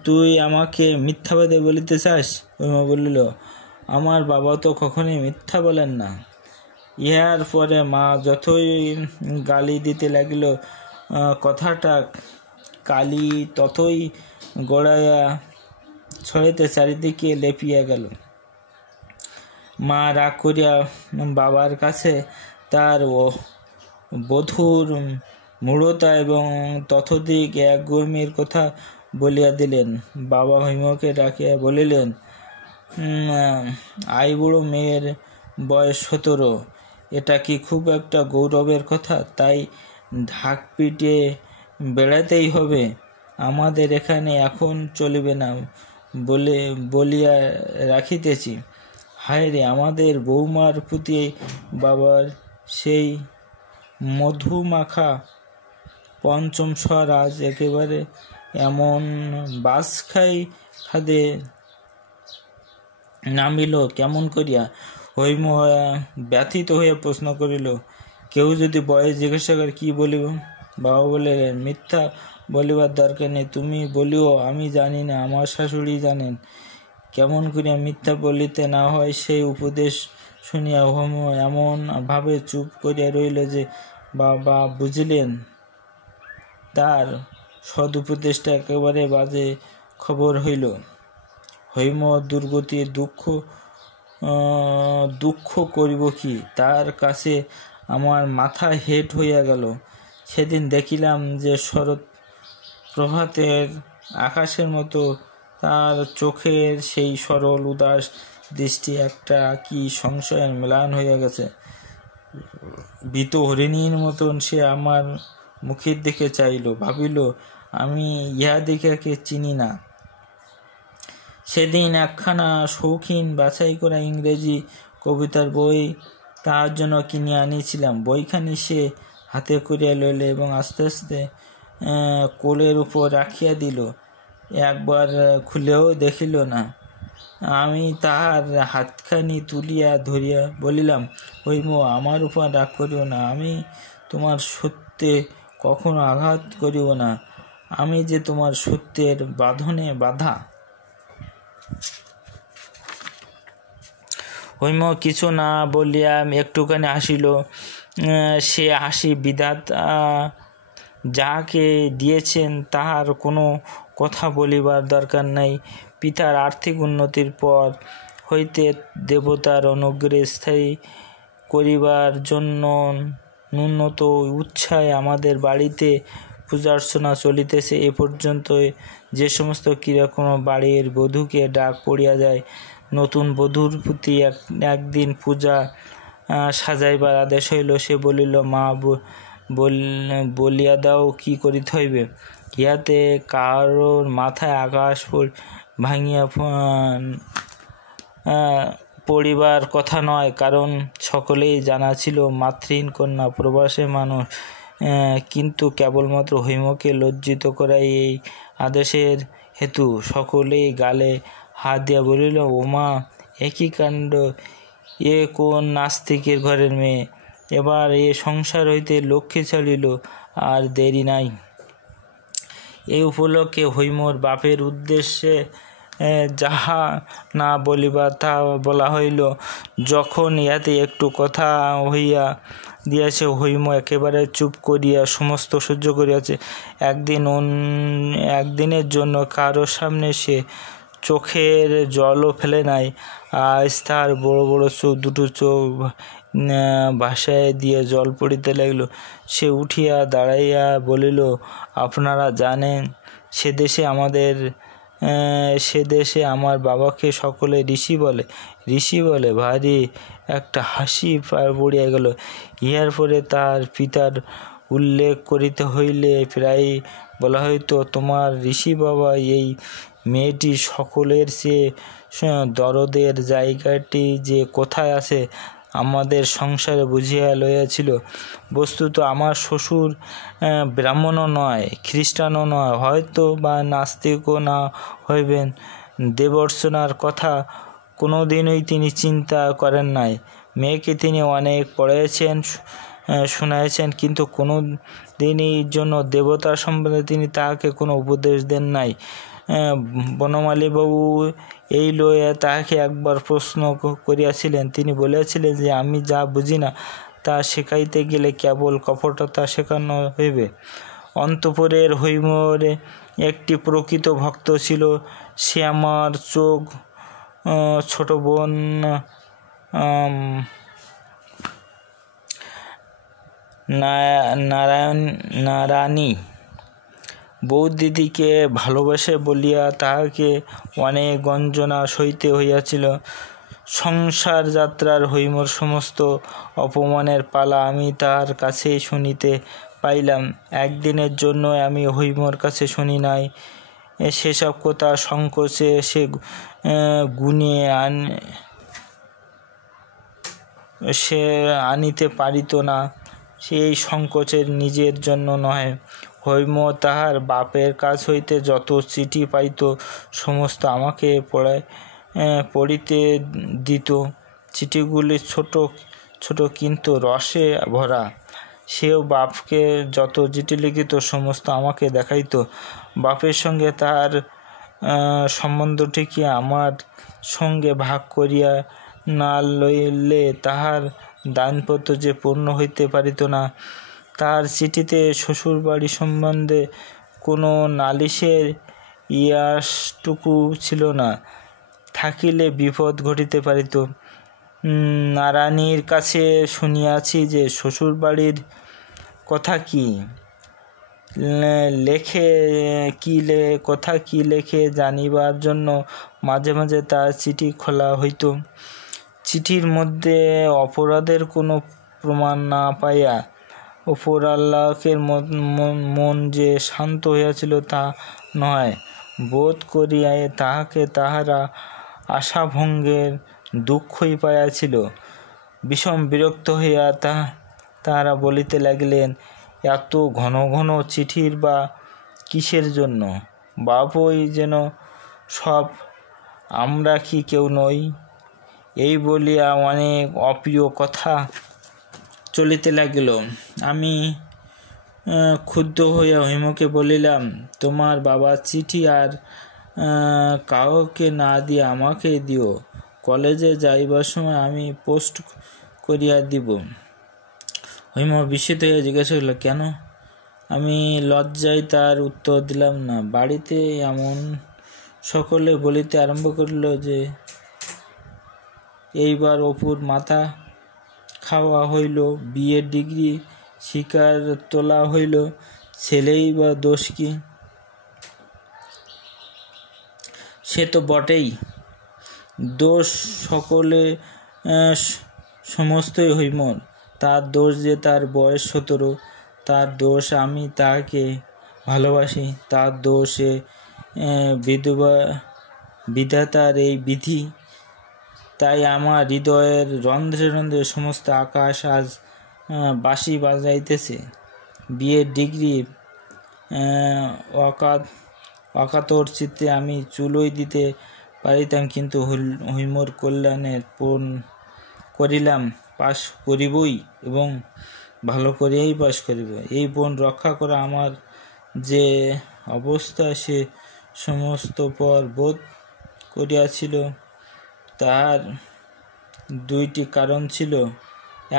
তুই আমাকে মিথ্যাবাদী বলিতে চাস? হৈম বলিল, আমার বাবা তো কখনোই মিথ্যা বলেন না। ইহার পরে মা যতই গালি দিতে লাগিল, কথাটা কালি ততই গড়াইয়া ছড়াইতে চারিদিকে লেপিয়া গেল। মা রাগ করিয়া বাবার কাছে তার বধূর মূঢ়তা এবং ততোধিক একগুঁয়েমির কথা বলিয়া দিলেন। বাবা হৈমকে ডাকিয়া বলিলেন, আইবুড়ো মেয়ের বয়স 17, এটা কি খুব একটা গৌরবের কথা? তাই ঢাক পিটিয়ে বেড়াতেই হবে? আমাদের এখানে এখন চলিবে না বলিয়া রাখিতেছি। হায় রে, আমাদের বৌমার প্রতি বাবার সেই মধুমাখা পঞ্চম স্বর আজ একেবারে এমন বাজখাই খাদে নামিল কেমন করিয়া? হৈম ব্যথিত হইয়া প্রশ্ন করিল, কেউ যদি বয়স জিজ্ঞাসা করে কি বলিব? বাবা বলিলেন, মিথ্যা বলিবার দরকার নেই, তুমি বলিও আমি জানি না, আমার শাশুড়ি জানেন। কেমন করিয়া মিথ্যা বলিতে না হয় সেই উপদেশ শুনিয়া হৈম এমন ভাবে চুপ করিয়া রহিল যে বাবা বুঝিলেন তার সদুপদেশটা একেবারে বাজে খবর হইল। হৈম দুর্গতির দুঃখ দুঃখ করিব কি, তার কাছে আমার মাথা হেঁট হইয়া গেল। সেদিন দেখিলাম যে শরৎ প্রভাতের আকাশের মতো তার চোখের সেই সরল উদাস দৃষ্টি একটা কি সংশয়ের ম্লান হইয়া গেছে। ভীত হরিণীর মতন সে আমার মুখের দিকে চাইল, ভাবিল আমি ইহাদিকে চিনি না। সেদিন একখানা শৌখিন বাছাই করা ইংরেজি কবিতার বই তাহার জন্য কিনে আনিছিলাম। বইখানি সে হাতে করিয়া লইল এবং আস্তে আস্তে কোলের উপর রাখিয়া দিল। একবার খুলেও দেখিল না। আমি তাহার হাতখানি তুলিয়া ধরিয়া বলিলাম, হৈম, আমার উপর রাগ করিও না, আমি তোমার সত্যে কখনো আঘাত করিব না, আমি যে তোমার সত্যের বাঁধনে বাঁধা। হৈম কিছু না বলিয়া একটুখানি হাসিল। সে হাসি বিধাতা যাহাকে দিয়েছেন তাহার কোনো কথা বলিবার দরকার নাই। পিতার আর্থিক উন্নতির পর হইতে দেবতার অনুগ্রহে স্থায়ী করিবার জন্য ন্যূনত উৎসাহে আমাদের বাড়িতে পূজার্চনা চলিতেছে। এ পর্যন্ত যে সমস্ত ক্রিয়া কোনো বাড়ির বধূকে ডাক পড়িয়া যায়, নতুন বধূর প্রতি একদিন পূজা সাজাইবার আদেশ হইল। সে বলিল, মা, বলিয়া দাও কি করিতে হইবে। ইহাতে কারোর মাথায় আকাশ ভাঙিয়া পড়িবার কথা নয়, কারণ সকলেই জানা ছিল মাতৃহীন কন্যা, প্রবাসে মানুষ। কিন্তু কেবলমাত্র হৈমকে লজ্জিত করাই এই আদেশের হেতু। সকলেই গালে হাত দিয়া বলিল, ওমা, একই কাণ্ড, এ কোন নাস্তিকের ঘরের মেয়ে, এবার এ সংসার হইতে লক্ষ্মী ছাড়িল, আর দেরি নাই। এই উপলক্ষে হৈমর বাপের উদ্দেশ্যে যাহা না বলিবার তাহা বলা হইল। যখন ইহাতে একটু কথা হইয়া দিয়াছে, হৈম একেবারে চুপ করিয়া সমস্ত সহ্য করিয়াছে। একদিনের জন্য কারোর সামনে সে চোখের জলও ফেলে নাই। আজ তার বড় বড় দুটো চোখ ভাসায় দিয়ে জল পড়িতে লাগিল। সে উঠিয়া দাঁড়াইয়া বলিল, আপনারা জানেন, সে দেশে আমার বাবাকে সকলে ঋষি বলে। ঋষি বলে? ভারী একটা হাসি পড়িয়া গেল। ইহার পরে তার পিতার উল্লেখ করিতে হইলে প্রায় বলা হইত, তোমার ঋষি বাবা এই মেয়েটি সকলের চেয়ে দরদের জায়গাটি যে কোথায় আছে আমাদের সংসারে বুঝিয়া লইয়াছিল। বস্তুত আমার শ্বশুর ব্রাহ্মণও নয়, খ্রিস্টানও নয়, হয়তো বা নাস্তিকও না হইবেন। দেবর্চনার কথা কোনোদিনই তিনি চিন্তা করেন নাই। মেয়েকে তিনি অনেক পড়াইয়াছেন, শুনাইয়াছেন, কিন্তু কোনো দিনই জন্য দেবতার সম্বন্ধে তিনি তাহাকে কোনো উপদেশ দেন নাই। বনমালীবাবু এই লইয়া তাহাকে একবার প্রশ্ন করিয়াছিলেন। তিনি বলিয়াছিলেন যে আমি যা বুঝি না তা শেখাইতে গেলে কেবল কপটতা শেখানো হইবে। অন্তঃপুরের হৈমর একটি প্রকৃত ভক্ত ছিল। সে আমার ছোট বোন নারায়ণী বৌদিদিকে ভালোবাসে বলিয়া তাহাকে অনেক গঞ্জনা সইতে হইয়াছিল। সংসার যাত্রার হৈমর সমস্ত অপমানের পালা আমি তাহার কাছেই শুনিতে পাইলাম। একদিনের জন্য আমি হৈমর কাছে শুনি নাই। সেসব কথা সংকোচে সে গুনিয়ে আনিতে পারিত না। সেই সংকোচের নিজের জন্য নহে। হৈম তাহার বাপের কাছ হইতে যত চিঠি পাইত সমস্ত আমাকে পড়িতে দিত। চিঠিগুলি ছোট ছোট কিন্তু রসে ভরা। সেও বাপকে যত চিঠি লিখিত সমস্ত আমাকে দেখাইত। বাপের সঙ্গে তাহার সম্বন্ধটি কি আমার সঙ্গে ভাগ করিয়া না লইলে তাহার দানপত্র যে পূর্ণ হইতে পারিত না। তার চিঠিতে শ্বশুরবাড়ি সম্বন্ধে কোনো নালিশের ইয়াসটুকু ছিল না। থাকিলে বিপদ ঘটিতে পারিত। নারায়ণীর কাছে শুনিয়াছি যে শ্বশুর বাড়ির কথা কি লেখে জানিবার জন্য মাঝে মাঝে তার চিঠি খোলা হইত। চিঠির মধ্যে অপরাধের কোনো প্রমাণ না পাইয়া অপর আল্লাহের মন যে শান্ত হইয়াছিল তা নয়, বোধ করিয়া তাহাকে তাহারা আশাভঙ্গের দুঃখই পাইয়াছিল। বিষম বিরক্ত হইয়া তাহারা বলিতে লাগিলেন, এত ঘন ঘন চিঠির বা কিসের জন্য? বাপই যেন সব, আমরা কি কেউ নই? এই বলিয়া অনেক অপ্রিয় কথা চলিতে লাগিল। আমি ক্ষুব্ধ হইয়া হৈমকে বলিলাম, তোমার বাবার চিঠি আর কাউকে না দিয়ে আমাকে দিও, কলেজে যাইবার সময় আমি পোস্ট করিয়া দিব। হৈম বিস্মিত হইয়া জিজ্ঞাসা করিল, কেন? আমি লজ্জায় তার উত্তর দিলাম না। বাড়িতে এমন সকলে বলিতে আরম্ভ করিল যে এইবার অপুর মাথা খাওয়া হইল, বিয়ের ডিগ্রি শিকার তোলা হইল, ছেলেই বা দোষ কি? সে তো বটেই, দোষ সকলে সমস্তই হৈমর। তার দোষ যে তার বয়স 17, তার দোষ আমি তাহাকে ভালোবাসি, তার দোষে বিধাতার এই বিধি। তাই আমার হৃদয়ের রন্ধ্রে রন্ধ্রে সমস্ত আকাশ আজ বাঁশি বাজাইতেছে। বিয়ের ডিগ্রি অকাতর চিত্তে আমি চুলোই দিতে পারিতাম, কিন্তু হৈমর কল্যাণের পণ করিলাম, পাশ করিবই এবং ভালো করিয়াই পাশ করিব। এই পণ রক্ষা করা আমার যে অবস্থা সে সমস্ত পর বোধ করিয়াছিল। তার দুইটি কারণ ছিল।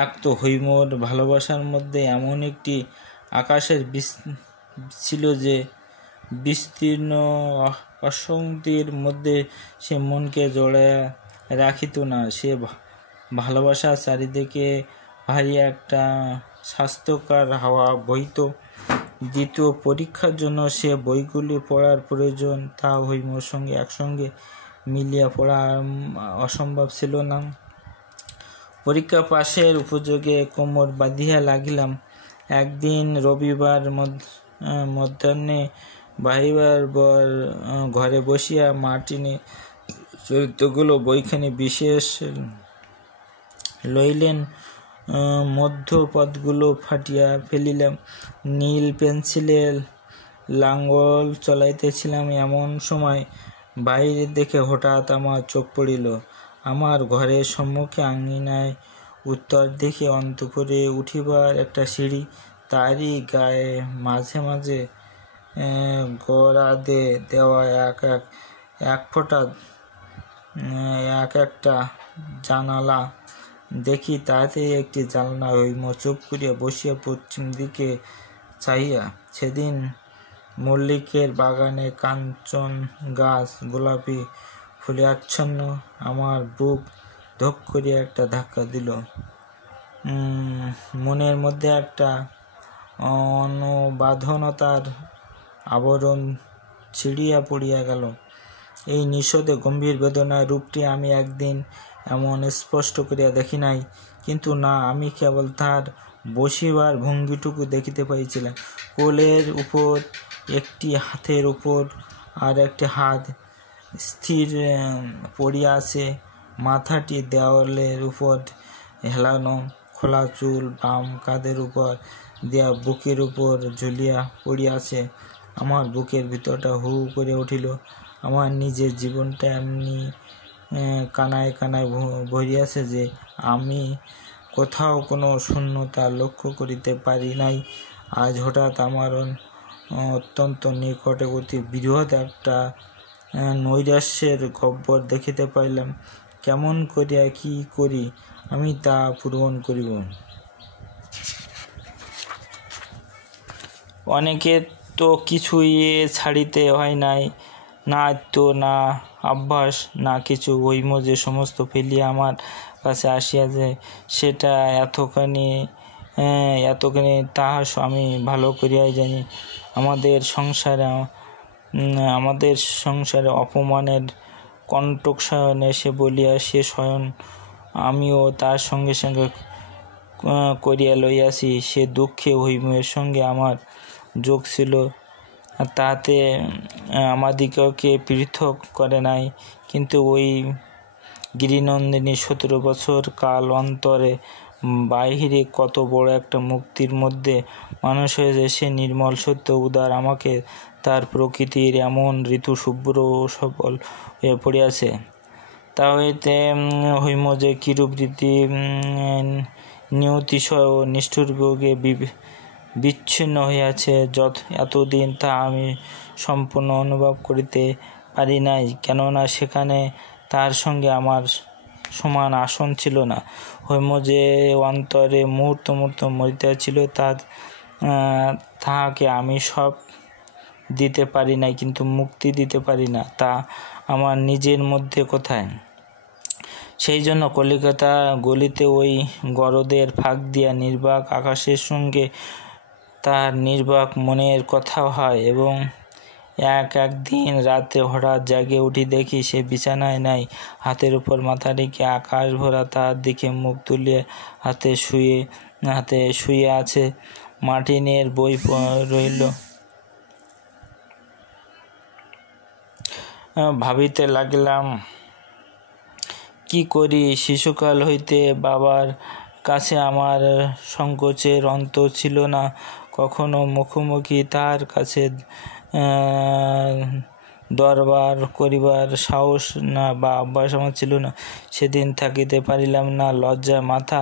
এক তো হৈমর ভালোবাসার মধ্যে এমন একটি আকাশের ছিল যে বিস্তীর্ণ অশান্তির মধ্যে সে মনকে জড়াইয়া রাখিত না। সে ভালোবাসার চারিদিকে ভারী একটা স্বাস্থ্যকর হাওয়া বহিত। দ্বিতীয়, পরীক্ষার জন্য সে বইগুলি পড়ার প্রয়োজন, তা হৈমর সঙ্গে একসঙ্গে মিলিয়া পড়া অসম্ভব ছিল না। পরীক্ষা পাশের উপযোগে কোমর বাঁধিয়া লাগিলাম। একদিন রবিবার মধ্যাহ্নে বাহিবার ঘরে বসিয়া মার্টিনের চরিত্রগুলো বইখানি বিশেষ লইলেন, মধ্যপদগুলো ফাটিয়া ফেলিলাম। নীল পেন্সিলে লাঙ্গল চলাইতেছিলাম, এমন সময় বাইরে দেখে হঠাৎ আমার চোখ পড়িল। আমার ঘরের সম্মুখে আঙিনায় উত্তর দিকে অন্তঃপুরে উঠিবার একটা সিঁড়ি, তারই গায়ে মাঝে মাঝে গরাদে দেওয়া একটা জানালা। দেখি তাতে একটি জানলা। হৈম চুপ করিয়া বসিয়া পশ্চিম দিকে চাহিয়া। সেদিন মল্লিকের বাগানে কাঞ্চন গাছ গোলাপি ফুলে আচ্ছন্ন। আমার বুক ধক করিয়া একটা ধাক্কা দিল। মনের মধ্যে একটা অনবাধ্যতার আবরণ ছিঁড়িয়া পড়িয়া গেল। এই নিঃশব্দে গম্ভীর বেদনার রূপটি আমি একদিন এমন স্পষ্ট করিয়া দেখি নাই। কিন্তু না, আমি কেবল তার বসিবার ভঙ্গিটুকু দেখিতে পাইছিলাম। কোলের উপর একটি হাতের উপর আর একটি হাত স্থির পড়িয়া আছে, মাথাটি দেওয়ালের উপর হেলানো, খোলা চুল বাম কাঁধের উপর দিয়া বুকের উপর ঝুলিয়া পড়িয়াছে। আমার বুকের ভিতরটা হু করে উঠিল। আমার নিজের জীবনটা এমনি কানায় কানায় ভরিয়াছে যে আমি কোথাও কোনো শূন্যতা লক্ষ্য করিতে পারি নাই। আজ হঠাৎ আমার অত্যন্ত নিকটে অতি বৃহৎ একটা নৈরাশ্যের গহ্বর দেখিতে পাইলাম। কেমন করিয়া কি করি আমি তা পূরণ করিব? অনেকের তো কিছুই ছাড়িতে হয় নাই, না আত্ম, না অভ্যাস, না কিছু। হৈম যে সমস্ত ফেলিয়া আমার কাছে আসিয়াছে সেটা এতখানি তাহা আমি ভালো করিয়াই জানি। আমাদের সংসারে অপমানের কণ্টক শয়ন এসে বলিয়া সে শয়ন আমিও তার সঙ্গে সঙ্গে করিয়া লইয়াছি। সে দুঃখে হৈময়ের সঙ্গে আমার যোগ ছিল, তাতে আমাদিগকে পৃথক করে নাই। কিন্তু ওই গিরিনন্দিনী 17 বছর কাল অন্তরে বাহিরে কত বড় একটা মুক্তির মধ্যে মানুষ হয়েছে, সে নির্মল সত্য উদার আমাকে তার প্রকৃতির এমন ঋতু শুভ্র ও সফল হয়ে পড়িয়াছে। তা হইতে হৈম যে কিরূপ রীতি নিয়তিশয় ও নিষ্ঠুর বিয়োগে বিচ্ছিন্ন হইয়াছে এতদিন তা আমি সম্পূর্ণ অনুভব করিতে পারি নাই, কেননা সেখানে তার সঙ্গে আমার সমান আসন ছিল না। হৈম যে অন্তরে মুহূর্ত মরিতেছিল তাহাকে আমি সব দিতে পারি নাই, কিন্তু মুক্তি দিতে পারি না, তা আমার নিজের মধ্যে কোথায়? সেই জন্য কলিকাতা গলিতে ওই গরদের ফাঁক দিয়া নির্বাক আকাশের সঙ্গে তার নির্বাক মনের কথা হয়, এবং একদিন রাতে হঠাৎ জাগে উঠি দেখি সে বিছানায় নাই, হাতের উপর মাথা রেখে আকাশ ভরা তার দিকে মুখ তুলিয়া হাতে শুয়ে আছে। মার্টিনের বই রইল। ভাবিতে লাগিলাম, কি করি? শিশুকাল হইতে বাবার কাছে আমার সংকোচের অন্ত ছিল না, কখনো মুখোমুখি তার কাছে দরবার করিবার সাহস না বা অভ্যাস আমার ছিল না। সেদিন থাকিতে পারিলাম না, লজ্জায় মাথা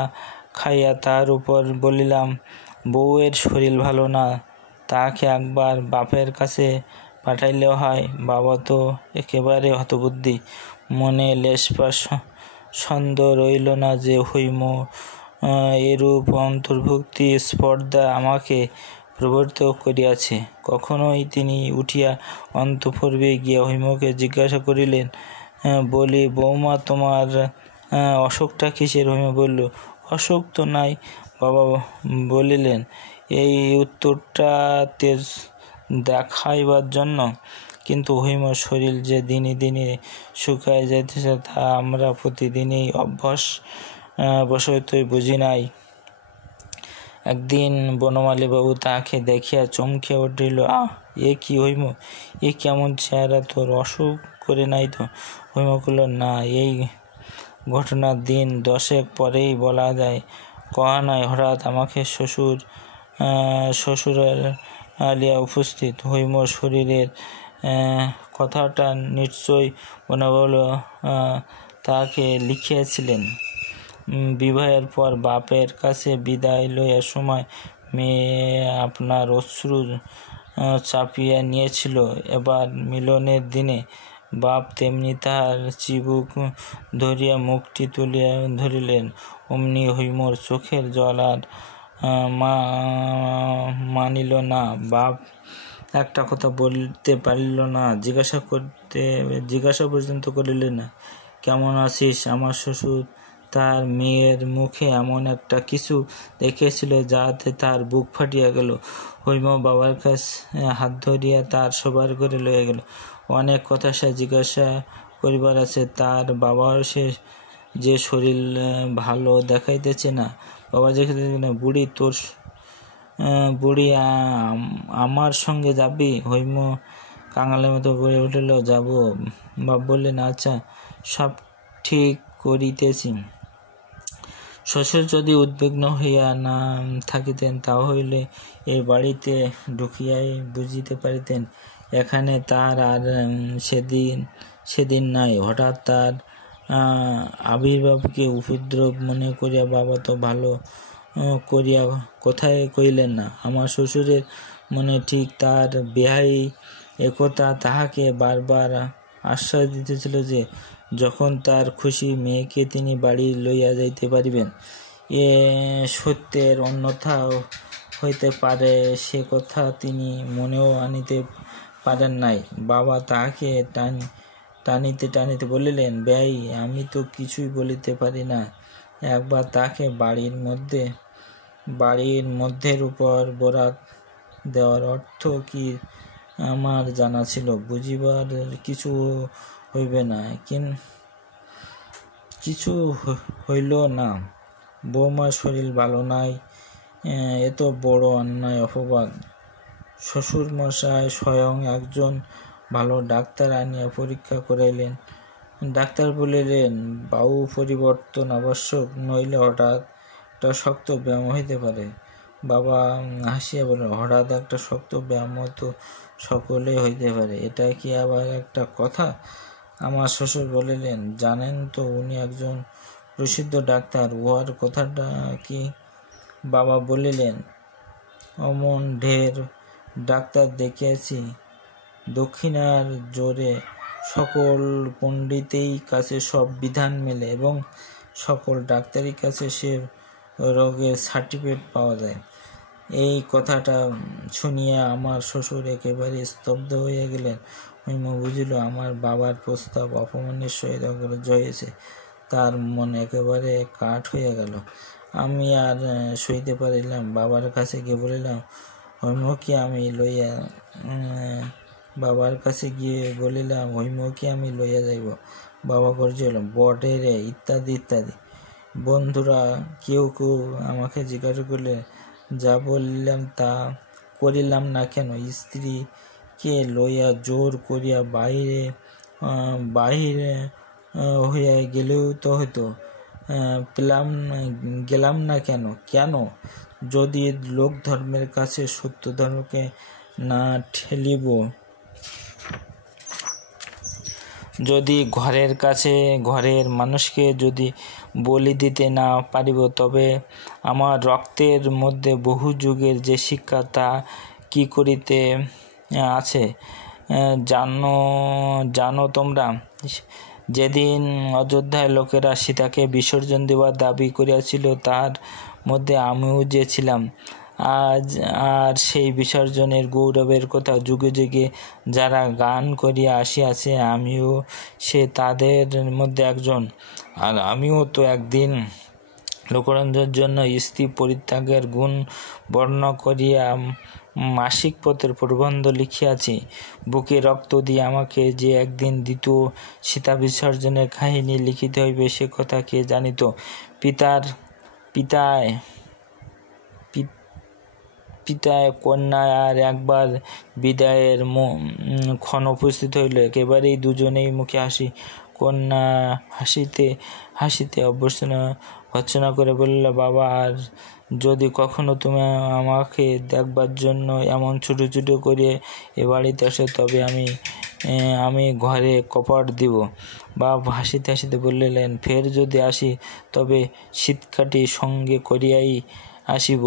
খাইয়া তার উপর বলিলাম, বউয়ের শরীর ভালো না, তাকে একবার বাপের কাছে পাঠাইলেও হয়। বাবা তো একেবারে হতবুদ্ধি, মনে লেশপা সন্দেহ রইল না যে হৈম এরূপ অন্তর্ভুক্তি স্পর্ধা আমাকে প্রবৃত্ত করিয়াছে। কখনোই তিনি উঠিয়া অন্তঃপুরে গিয়া হৈমকে জিজ্ঞাসা করিলেন, বলি বৌমা, তোমার অসুখটা কিসের? হৈম বলল, অসুখ তো নাই। বাবা বলিলেন, এই উত্তরটা তেজ দেখাইবার জন্য, কিন্তু হৈমর শরীর যে দিনে দিনে শুকাইয়া যাইতেছে তা আমরা প্রতিদিনই অভ্যাসবশতই বুঝি নাই। একদিন বনমালীবাবু তাহাকে দেখিয়া চমকিয়া উঠিল, এ কি হৈম, এ কেমন চেহারা তোর, অসুখ করে নাই তো? হৈম কহিল, না, এই ঘটনার দিন 10 পরেই বলা যায়। কহা নাই হঠাৎ আমাকে শ্বশুরের আলিয়া উপস্থিত। হৈমর শরীরের কথাটা নিশ্চয় বনমালী তাহাকে লিখিয়াছিলেন। বিবাহের পর বাপের কাছে বিদায় লইয়ার সময় মেয়ে আপনার অশ্রু চাপিয়া নিয়েছিল, এবার মিলনের দিনে বাপ তেমনি তাহার চিবুক ধরিয়া মুখটি তুলিয়া ধরিলেন। অমনি হৈমর চোখের জল আর মানিল না। বাপ একটা কথা বলতে পারিল না, জিজ্ঞাসা পর্যন্ত করিলেন না, কেমন আছিস? আমার শ্বশুর তার মেয়ের মুখে এমন একটা কিছু দেখিয়েছিল যাতে তার বুক ফাটিয়া গেল। হৈম বাবার কাছে হাত ধরিয়া তার শোবার ঘরে লইয়া গেল। অনেক কথা সে জিজ্ঞাসা করিবার আছে, তার বাবার যে শরীর ভালো দেখাইতেছে না। বাবা জিজ্ঞাসা না, বুড়ি আমার সঙ্গে যাবি? হৈম কাঙালের মতো করে উঠিল, যাব। বাপ বললেন, আচ্ছা, সব ঠিক করিতেছি। শ্বশুর যদি উদ্বিগ্ন হইয়া না থাকিতেন তাহলে এই বাড়িতে ঢুকিয়াই বুঝিতে পারিতেন এখানে তার আর সেদিন নাই। হঠাৎ তার আবির্ভাবকে উপদ্রব মনে করিয়া বাবা তো ভালো করিয়া কোথায় কইলেন না। আমার শ্বশুরের মনে ঠিক তার বেহাই একথা তাহাকে বারবার আশ্বাস দিতেছিল যে যখন তার খুশি মেয়েকে তিনি বাড়ি লইয়া যাইতে পারিবেন। এ সত্যের অন্যথাও হইতে পারে, সে কথা তিনি মনেও আনিতে পারেন নাই। বাবা তাহাকে টানিতে বলিলেন, বেয়াই, আমি তো কিছুই বলিতে পারি না। একবার তাকে বাড়ির মধ্যের উপর বরাত দেওয়ার অর্থ কি আমার জানা ছিল। বুঝিবার কিছু হইবে না, কিছু হইল না। বৌমার শরীর ভালো নাই, এত বড় অন্যায় অপবাদ। শ্বশুরমশাই স্বয়ং একজন ভালো ডাক্তার আনিয়া পরীক্ষা করাইলেন। ডাক্তার বলিলেন, বায়ু পরিবর্তন আবশ্যক, নইলে হঠাৎ একটা শক্ত ব্যায়াম হইতে পারে। বাবা হাসিয়া বললেন, হঠাৎ একটা শক্ত ব্যায়াম তো সকলেই হইতে পারে, এটা কি আবার একটা কথা? আমার শ্বশুর বলিলেন, জানেন তো উনি একজন প্রসিদ্ধ ডাক্তার, উহার কথাটা কি? বাবা বলিলেন, অমন ঢের ডাক্তার দেখিয়াছি, দক্ষিণার জোরে সকল পণ্ডিতেই কাছে সব বিধান মেলে এবং সকল ডাক্তারের কাছে সে রোগের সার্টিফিকেট পাওয়া যায়। এই কথাটা শুনিয়া আমার শ্বশুর একেবারে স্তব্ধ হইয়া গেলেন। হৈম বুঝিল আমার বাবার প্রস্তাব অপমানের সহিত অগ্রাহ্য হইয়াছে। তার মন একেবারে কাঠ হইয়া গেল। আমি আর সইতে পারিলাম। বাবার কাছে গিয়ে বলিলাম, হৈমকে আমি লইয়া যাইব। বাবা গর্জিল, বটে রে, ইত্যাদি ইত্যাদি। বন্ধুরা কেউ কেউ আমাকে জিজ্ঞাসা করলে, যা বলিলাম তা করিলাম না কেন? স্ত্রীকে লইয়া জোর করিয়া বাহিরে হইয়া গেলেও তো হইতো, গেলাম না কেন? যদি লোক ধর্মের কাছে সত্য ধর্মকে না ঠেলিব, যদি ঘরের কাছে ঘরের মানুষকে যদি বলি দিতে না পারিব, তবে আমার রক্তের মধ্যে বহু যুগের যে শিক্ষা তা কি করিতে আছে জানো তোমরা? যেদিন অযোধ্যায় লোকেরা সীতাকে বিসর্জন দেওয়ার দাবি করিয়াছিল, তার মধ্যে আমিও যে ছিলাম। আর সেই বিসর্জনের গৌরবের কথা যুগে যুগে যারা গান করিয়া আসিয়াছে, আমিও সে তাদের মধ্যে একজন। আর আমিও তো একদিন লোকরঞ্জনের জন্য স্ত্রী পরিত্যাগের গুণ বর্ণনা করিয়া মাসিক পত্রের প্রবন্ধ লিখিয়াছি। বুকে রক্ত দিয়ে আমাকে যে একদিন দ্বিতীয় সীতা বিসর্জনের কাহিনী লিখিতে হইবে, সে কথা কে জানিত? পিতায় কন্যায় আর একবার বিদায়ের ক্ষণ উপস্থিত হইল। একেবারেই দুজনেই মুখে হাসি। কন্যা হাসিতে হাসিতে ভর্ৎসনা করে বলিল, বাবা, আর যদি কখনো তুমি আমাকে দেখবার জন্য এমন ছুটো করে এ বাড়িতে আসো, তবে আমি ঘরে কপাট দিব। বাবা হাসিতে হাসিতে বলিলেন, ফের যদি আসি তবে শীতকাঠি সঙ্গে করিয়াই আসিব।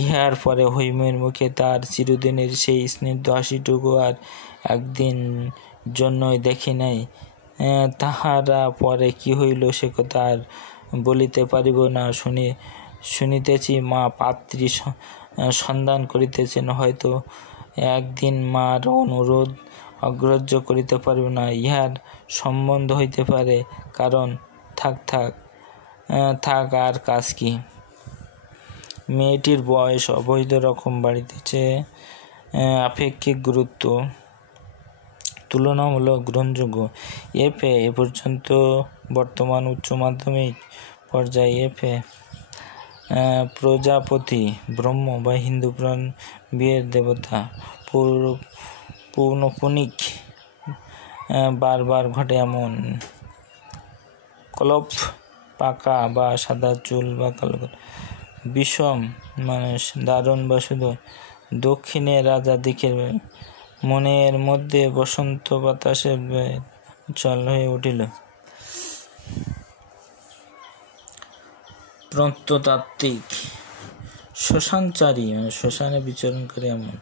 ইহার পরে হৈমের মুখে তার চিরদিনের সেই স্নিগ্ধ হাসিটুকু আর একদিন জন্যই দেখি নাই। তাহারা পরে কি হইল সে কথা আর বলিতে পারিব না। শুনিতেছি মা পাত্রী সন্ধান করিতেছেন। হয়তো একদিন মার অনুরোধ অগ্রাহ্য করিতে পারিব না, ইহার সম্বন্ধ হইতে পারে। কারণ থাক আর কাজ কি? মেয়েটির বয়স অবৈধ রকম বাড়িতেছে, আপেক্ষিক গুরুত্ব তুলনামূলক গ্রহণযোগ্য। এফএ এ পর্যন্ত বর্তমান উচ্চ মাধ্যমিক পর্যায়ে এফএ। প্রজাপতি ব্রহ্ম বা হিন্দু পুরাণ বিয়ের দেবতা। পৌনপুনিক বারবার ঘটে এমন। কলপ পাকা বা সাদা চুল বা কালো বিষম মানুষ, দারুণ বা শুধু। দক্ষিণে রাজা দিকের মনের মধ্যে বসন্ত বাতাসের চল হয়ে উঠিল। প্রত্নতাত্ত্বিক শ্মশানচারী, শ্মশানে বিচরণ করে এমন।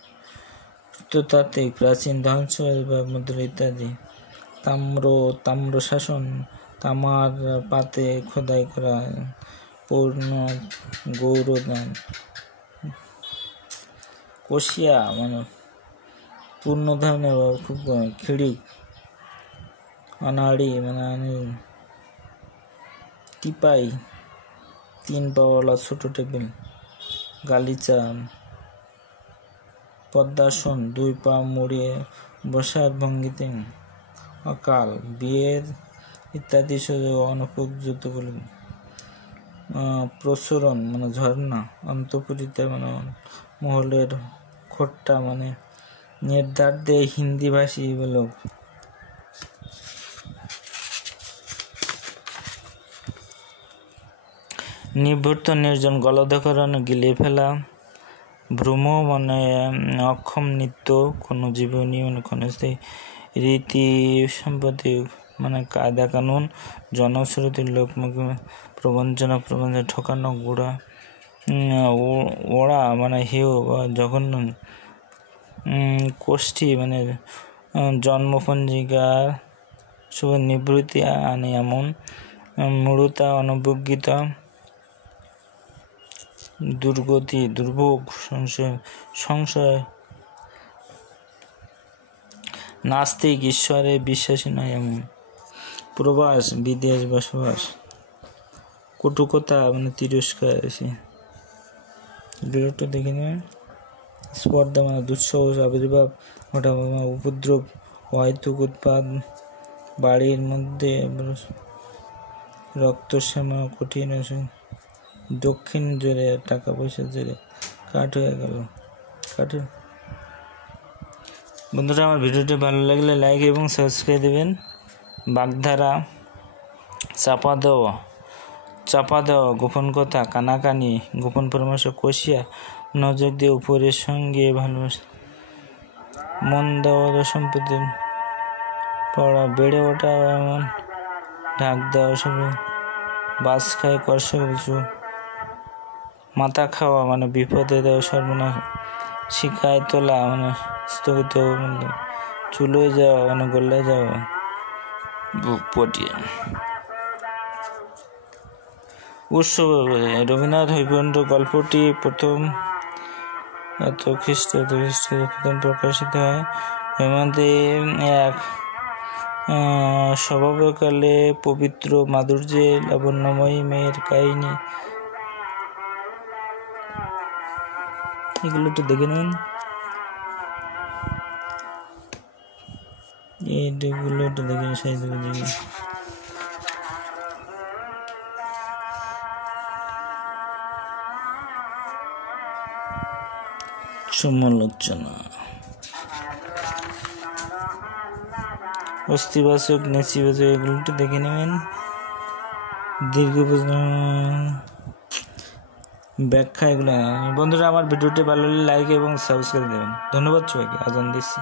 প্রত্নতাত্ত্বিক প্রাচীন ধ্বংস বা মুদ্রা ইত্যাদি। তাম্র শাসন, তামার পাতে খোদাই করা পূর্ণ গৌরদান। কোশিয়া পূর্ণ ধরনের খুব খিড়ি, অনাড়ি টিপাই 3 পাওয়ালা ছোট টেবিল, গালিচা, পদ্মাসন 2 পা মুড়িয়ে বসার ভঙ্গিতে, অকাল, বিয়ের ইত্যাদি সুযোগ অনুপযুক্ত বলে, প্রসরণ মানে ঝর্ণা, অন্তঃপুরিতে মানে মহলের খোট্টা মানে নির্দার্দে হিন্দিভাষী লোক, নিভৃত নির্জন, গলদকরণ গিলিয়ে ফেলা, ভ্রম মানে অক্ষম নিত্য, কোনো জীবনী মানে ক্ষণস্থায়ী, রীতি সম্পত্তি মানে কায়দা কানুন, জনশ্রুতির লোকমুখে প্রবঞ্চনা, ঠকানো, গুড়া, ওড়া মানে হেয় বা জঘন্য, কোষ্ঠী মানে জন্মপঞ্জিকার শুভ নিবৃত্তি আনে এমন, মূঢ়তা, অনভিজ্ঞতা, দুর্গতি, দুর্ভোগ, সংশয়, নাস্তিক, ঈশ্বরে বিশ্বাসী নয় এমন, প্রবাস, বিদেশ বসবাস, কটুকতা মানে তিরস্কার, বিরক্ত দেখে নেবেন, স্পর্ধা মানে দুঃসাহস, আবির্ভাব ঘটা, উপদ্রব, অহেতুক উৎপাদ, বাড়ির মধ্যে রক্তশ্যামা, কঠিন, দক্ষিণ জোরে, টাকা পয়সা জোরে, কাট হয়ে গেল। বন্ধুরা, আমার ভিডিওটি ভালো লাগলে লাইক এবং সাবস্ক্রাইব দেবেন। বাগধারা, চাপা দেওয়া, গোপন কথা, কানাকানি, গোপন পরামর্শ, কষিয়া নজর দিয়ে উপরের সঙ্গে ভালোবাসা, মন দেওয়া, সম্পত্তি পড়া, বেড়ে ওঠা এমন, ঢাক দেওয়া, সব বাস খায়, কর্ষক কিছু, মাথা খাওয়া মানে বিপদে দেওয়া, সর্বনাশ, শিকায় তোলা মানে স্থগিত, চুলো যাওয়া মানে গলে যাওয়া, বুক পটিয়া। উৎসব, রবীন্দ্রনাথ হৈমন্ত গল্পটি প্রথম প্রথম প্রকাশিত হয়। হৈমন্তে এক স্বভাবকালে পবিত্র মাধুর্যে লাবণ্যময়ী মেয়ের কাহিনী। এগুলো একটু দেখে নেবেন, এইগুলো একটু দেখে সমালোচনা, অস্থিবাচক, নেতিবাচক, এগুলো একটু দেখে নেবেন। দীর্ঘ ব্যাখ্যা, এগুলো। বন্ধুরা, আমার ভিডিওটি ভালো লাগলে লাইক এবং সাবস্ক্রাইব দেবেন। ধন্যবাদ সবাইকে। আজান দিচ্ছি।